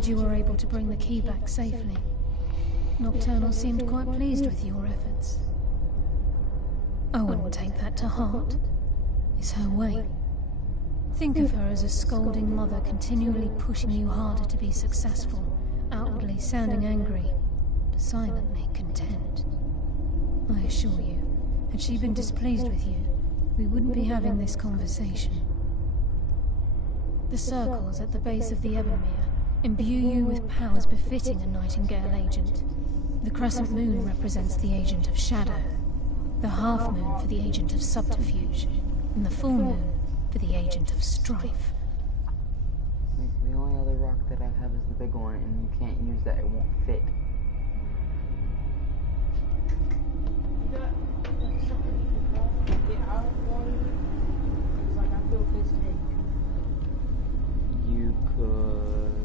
You were able to bring the key back safely. Nocturnal seemed quite pleased with your efforts. I wouldn't take that to heart. It's her way. Think of her as a scolding mother continually pushing you harder to be successful, outwardly sounding angry, but silently content. I assure you, had she been displeased with you, we wouldn't be having this conversation. The circles at the base of the Ebonmere imbue you with powers befitting a Nightingale agent. The crescent moon represents the agent of shadow, the half moon for the agent of subterfuge, and the full moon for the agent of strife. The only other rock that I have is the big one, and you can't use that, it won't fit. You could...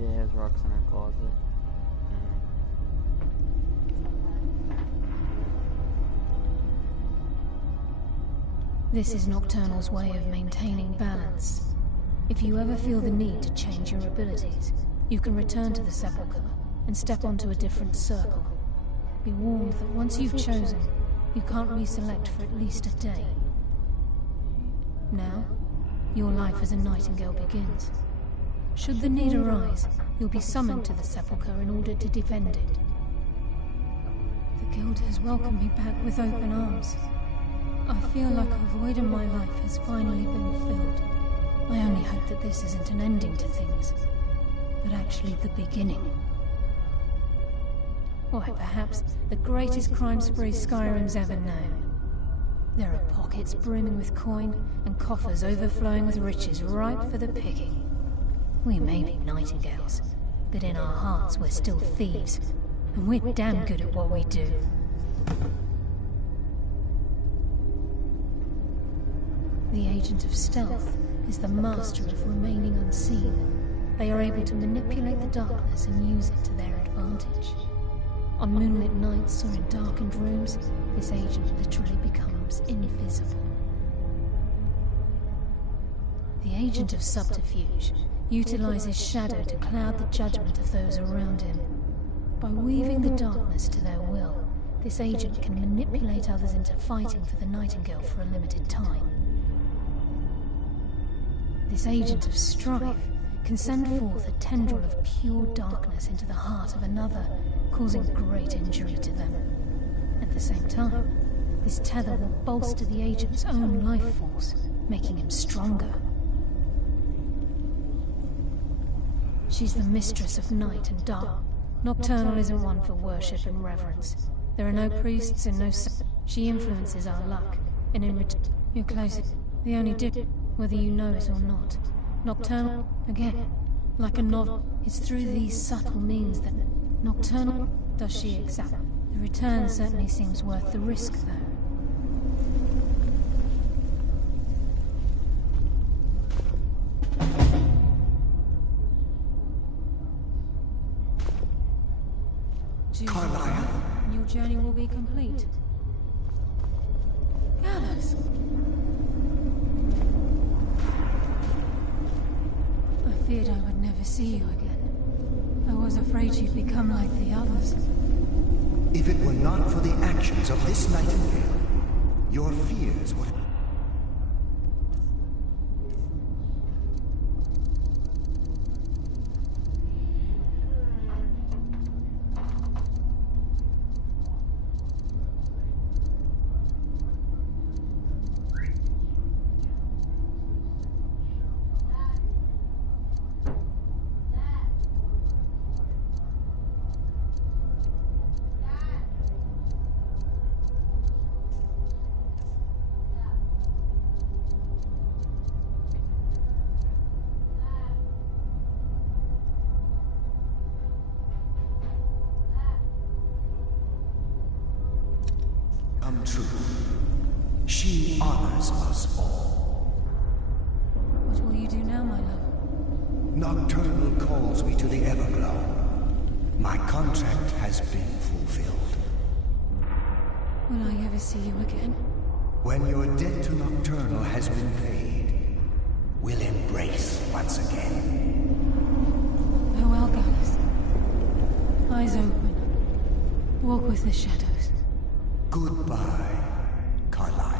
Yeah, has rocks in her closet. This is Nocturnal's way of maintaining balance. If you ever feel the need to change your abilities, you can return to the Sepulchre and step onto a different circle. Be warned that once you've chosen, you can't reselect for at least a day. Now, your life as a Nightingale begins. Should the need arise, you'll be summoned to the Sepulchre in order to defend it. The Guild has welcomed me back with open arms. I feel like a void in my life has finally been filled. I only hope that this isn't an ending to things, but actually the beginning. Why, perhaps the greatest crime spree Skyrim's ever known. There are pockets brimming with coin and coffers overflowing with riches ripe for the picking. We may be Nightingales, but in our hearts we're still thieves, and we're damn good at what we do. The agent of stealth is the master of remaining unseen. They are able to manipulate the darkness and use it to their advantage. On moonlit nights or in darkened rooms, this agent literally becomes invisible. The agent of subterfuge utilizes shadow to cloud the judgment of those around him. By weaving the darkness to their will, this agent can manipulate others into fighting for the Nightingale for a limited time. This agent of strife can send forth a tendril of pure darkness into the heart of another, causing great injury to them. At the same time, this tether will bolster the agent's own life force, making him stronger. She's the mistress of night and dark. Nocturnal isn't one for worship and reverence. There are no priests and no... She influences our luck, and in return, you're closer. The only difference, whether you know it or not. Nocturnal, again, like a novel, it's through these subtle means that Nocturnal does she exact. The return certainly seems worth the risk, though. Carlisle? Your journey will be complete. Gallus! I feared I would never see you again. I was afraid you'd become like the others. If it were not for the actions of this Nightingale, your fears would... come true. She honors us all. What will you do now, my love? Nocturnal calls me to the Everglow. My contract has been fulfilled. Will I ever see you again? When your debt to Nocturnal has been paid, we'll embrace once again. Farewell, Gallus. Eyes open. Walk with the shadows. Goodbye, Carlyle.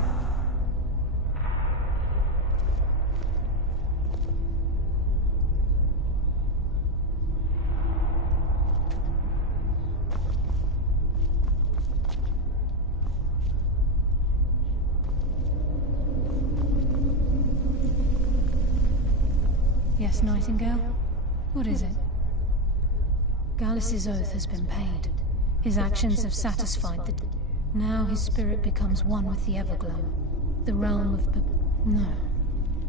Yes, Nightingale? What is it? Gallus's oath has been paid. His actions have satisfied the... Now his spirit becomes one with the Everglow. The realm of... No,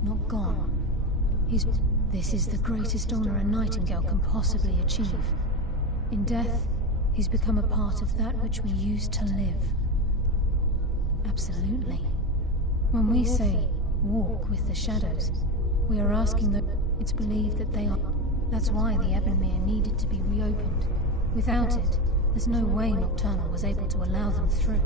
not gone. This is the greatest honor a Nightingale can possibly achieve. In death, he's become a part of that which we used to live. Absolutely. When we say, walk with the shadows, we are asking that... It's believed that they are... That's why the Ebonmere needed to be reopened. Without it, there's no way Nocturnal was able to allow them through.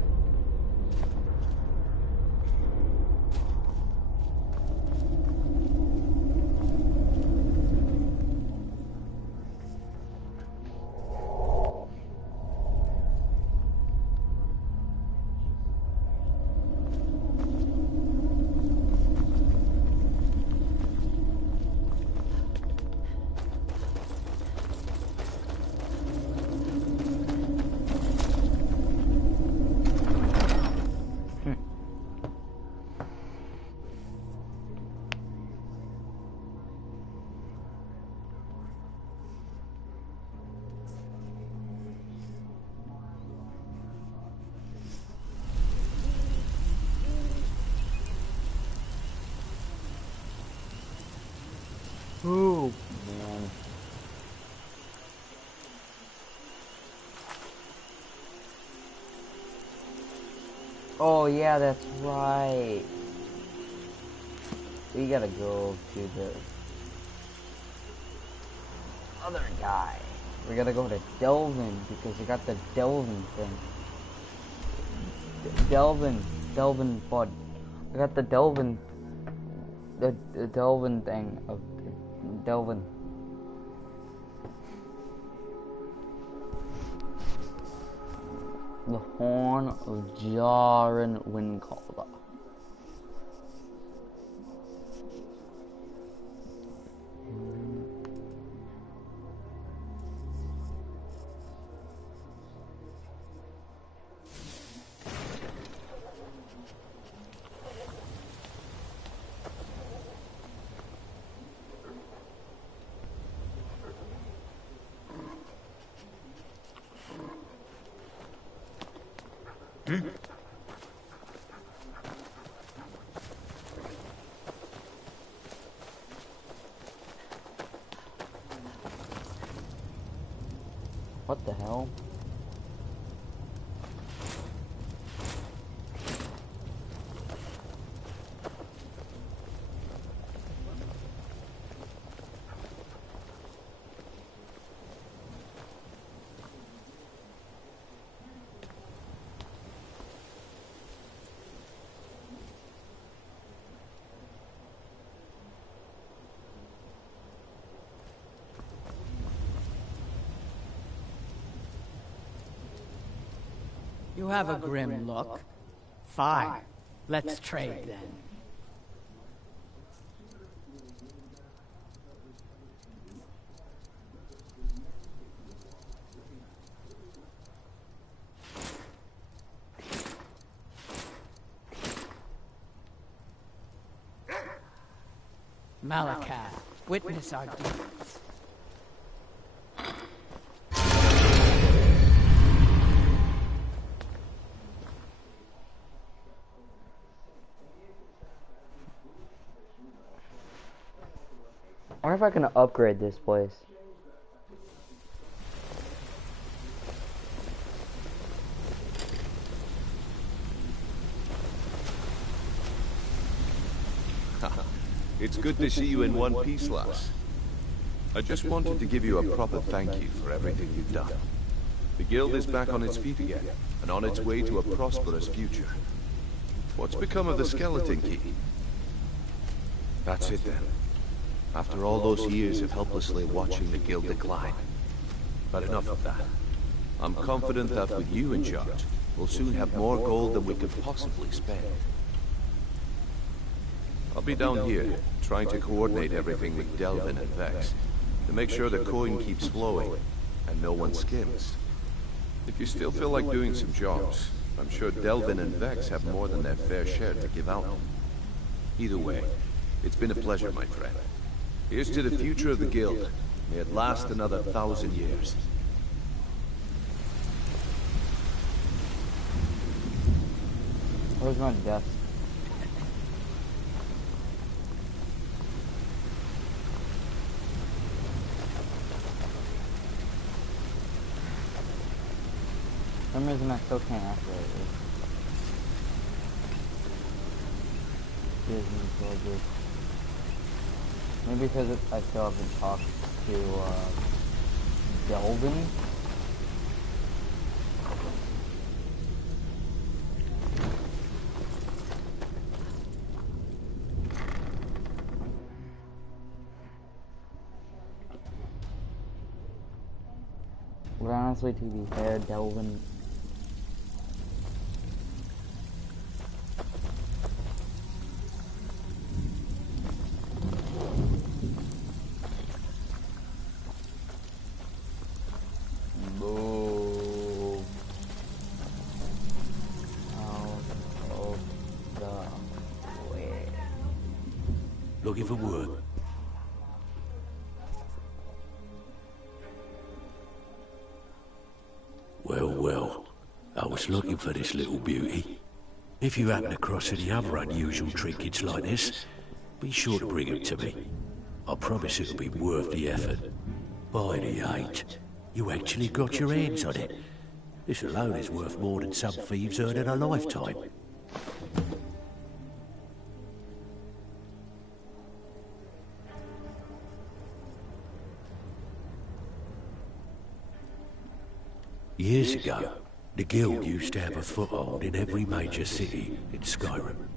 Oh, man. Oh, yeah, that's right. We gotta go to the other guy. We gotta go to Delvin because we got the Delvin thing. Delvin bud. I got the Delvin thing of Delvin. The Horn of Jaren Windcaller. What the hell? You have a grim look. Fine. Let's trade then. Malakath, witness our deeds. I wonder if I can upgrade this place. It's good to see you in one piece, lass. I just wanted to give you a proper thank you for everything you've done. The guild is back on its feet again, and on its way to a prosperous future. What's become of the skeleton key? That's it then. After all those years of helplessly watching the guild decline. But enough of that. I'm confident that with you in charge, we'll soon have more gold than we could possibly spend. I'll be down here, trying to coordinate everything with Delvin and Vex, to make sure the coin keeps flowing, and no one skims. If you still feel like doing some jobs, I'm sure Delvin and Vex have more than their fair share to give out. Either way, it's been a pleasure, my friend. Here's to the future of the guild. May it last another 1,000 years. Where's my desk? For some reason I still can't activate it. Disney soldiers. Maybe because I still haven't talked to Delvin. But honestly, to be fair, Delvin. Looking for work. Well, I was looking for this little beauty. If you happen across any other unusual trinkets like this, be sure to bring them to me. I promise it'll be worth the effort. By the 8, you actually got your hands on it. This alone is worth more than some thieves earn in a lifetime. Years ago, the guild used to have a foothold in every major city in Skyrim.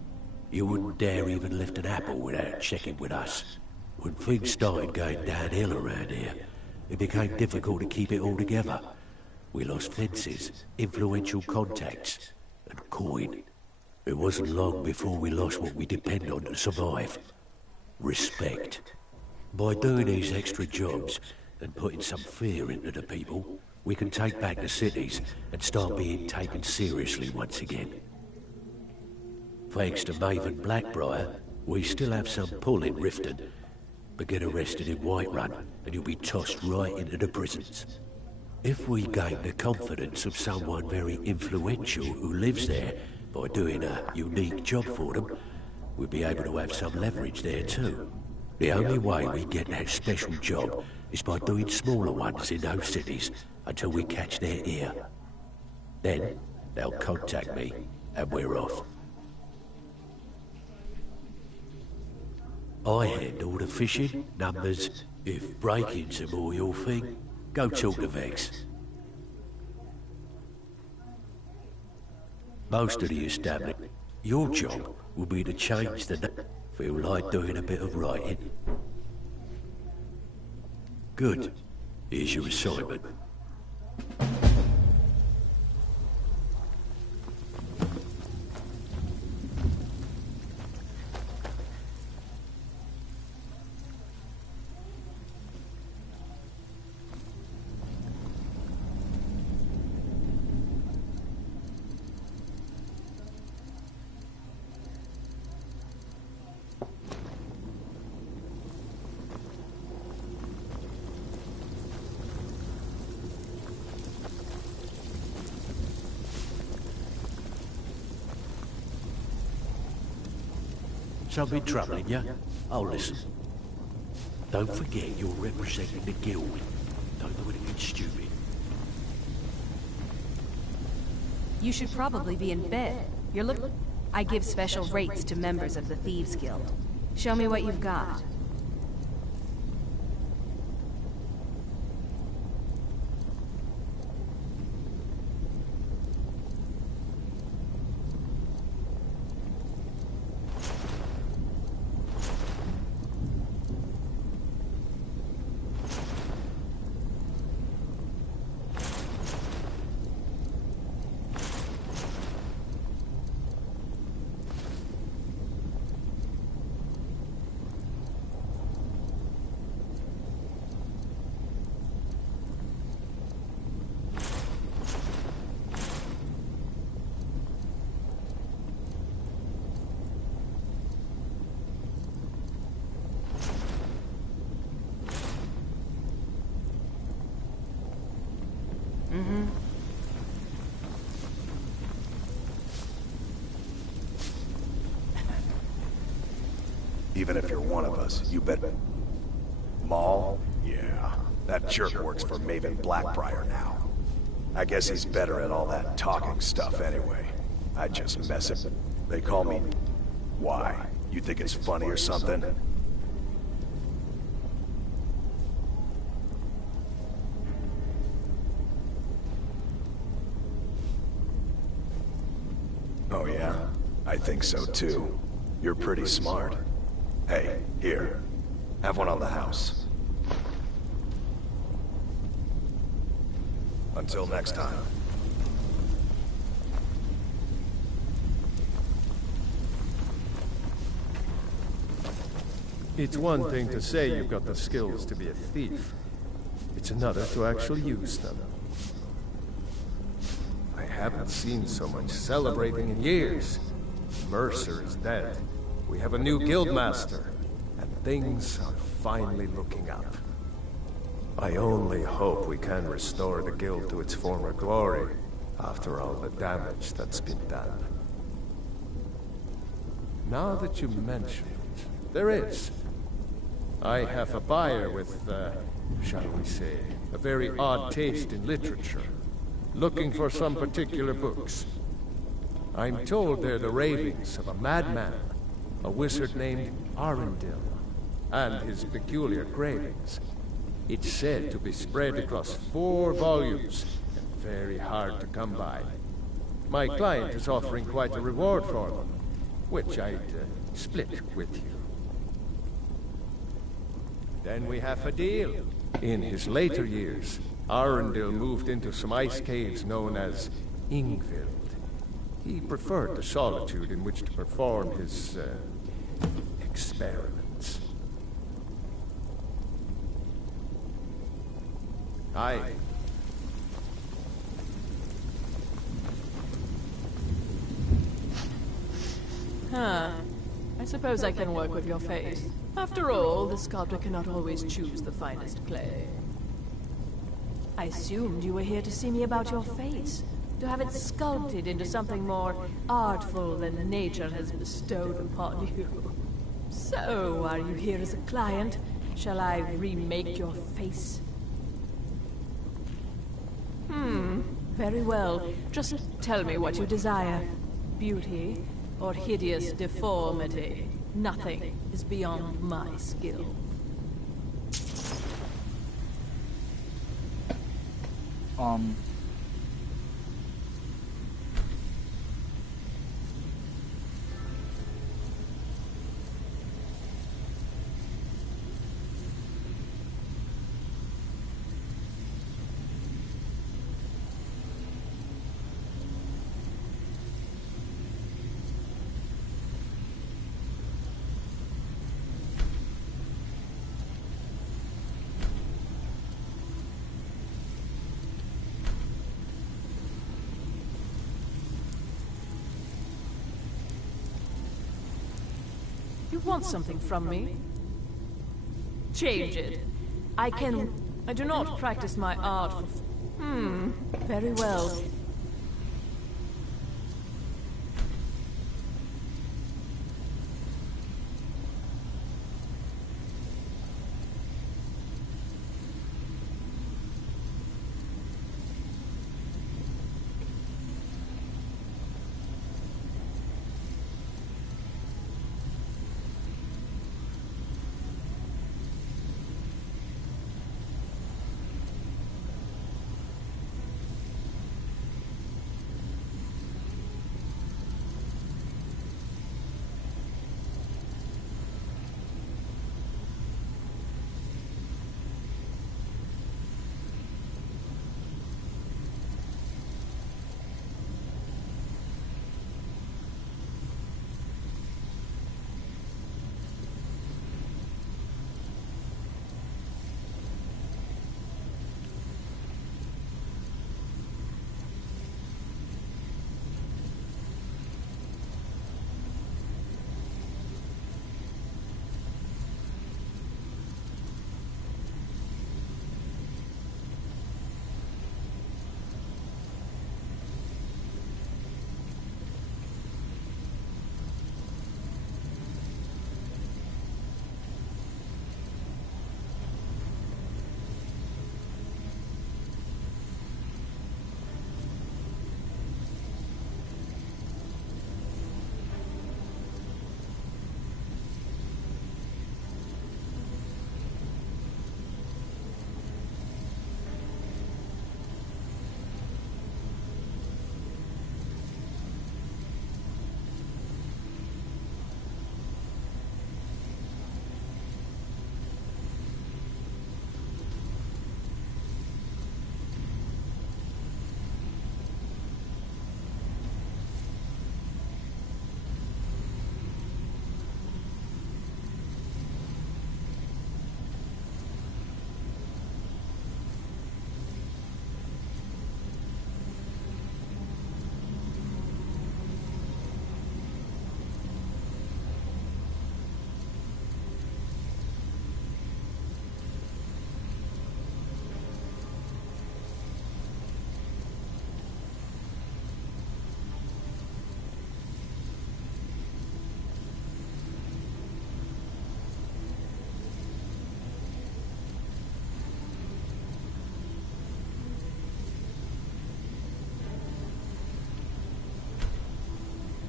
You wouldn't dare even lift an apple without checking with us. When things started going downhill around here, it became difficult to keep it all together. We lost fences, influential contacts, and coin. It wasn't long before we lost what we depend on to survive. Respect. By doing these extra jobs and putting some fear into the people, we can take back the cities and start being taken seriously once again. Thanks to Maven Blackbriar, we still have some pull in Riften, but get arrested in Whiterun and you'll be tossed right into the prisons. If we gain the confidence of someone very influential who lives there by doing a unique job for them, we'll be able to have some leverage there too. The only way we get that special job is by doing smaller ones in those cities until we catch their ear. Then, they'll contact me, and we're off. I handle the fishing, numbers. If break-ins are more your thing, go talk to Vex. Most of the establishment, your job will be to change the name. Feel like doing a bit of writing? Good. Here's your assignment. Something troubling you? Oh, listen. Don't forget you're representing the guild. Don't do anything stupid. You should probably be in bed. I give special rates to members of the Thieves Guild. Show me what you've got. Even if you're one of us, you bet. Maul? Yeah. That jerk works for Maven Blackbriar now. I guess he's better at all that talking stuff anyway. I just mess it. They call me... Why? You think it's funny or something? Oh yeah? I think so too. You're pretty smart. Hey, here. Have one on the house. Until next time. It's one thing to say you've got the skills to be a thief. It's another to actually use them. I haven't seen so much celebrating in years. Mercer is dead. We have a new guildmaster, and things are finally looking up. I only hope we can restore the guild to its former glory, after all the damage that's been done. Now that you mention it, there is. I have a buyer with, shall we say, a very odd taste in literature, looking for some particular books. I'm told they're the ravings of a madman, a wizard named Arundel, and his peculiar cravings. It's said to be spread across 4 volumes, and very hard to come by. My client is offering quite a reward for them, which I'd split with you. Then we have a deal. In his later years, Arundel moved into some ice caves known as Ingvild. He preferred the solitude in which to perform his, experiments. Aye. Huh. I suppose I can work with your face. After all, the sculptor cannot always choose the finest clay. I assumed you were here to see me about your face. To have it sculpted into something more artful than nature has bestowed upon you. So, are you here as a client? Shall I remake your face? Very well. Just tell me what you desire. Beauty or hideous deformity. Nothing is beyond my skill. You want something from me? Change it. I do not practice my art for... Very well.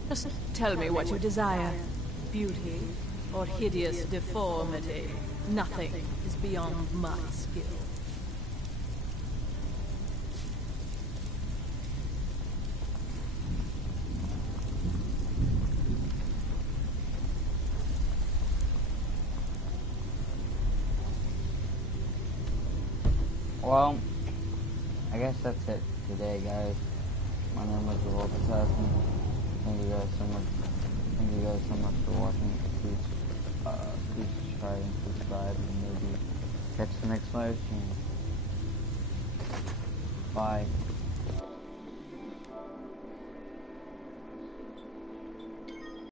Just tell me what you desire. Beauty or hideous deformity. Nothing is beyond my skill. Well, I guess that's it today, guys. My name was Thevaultassassin. Thank you guys so much. Thank you guys so much for watching. Please try and subscribe and maybe catch the next live stream. Bye.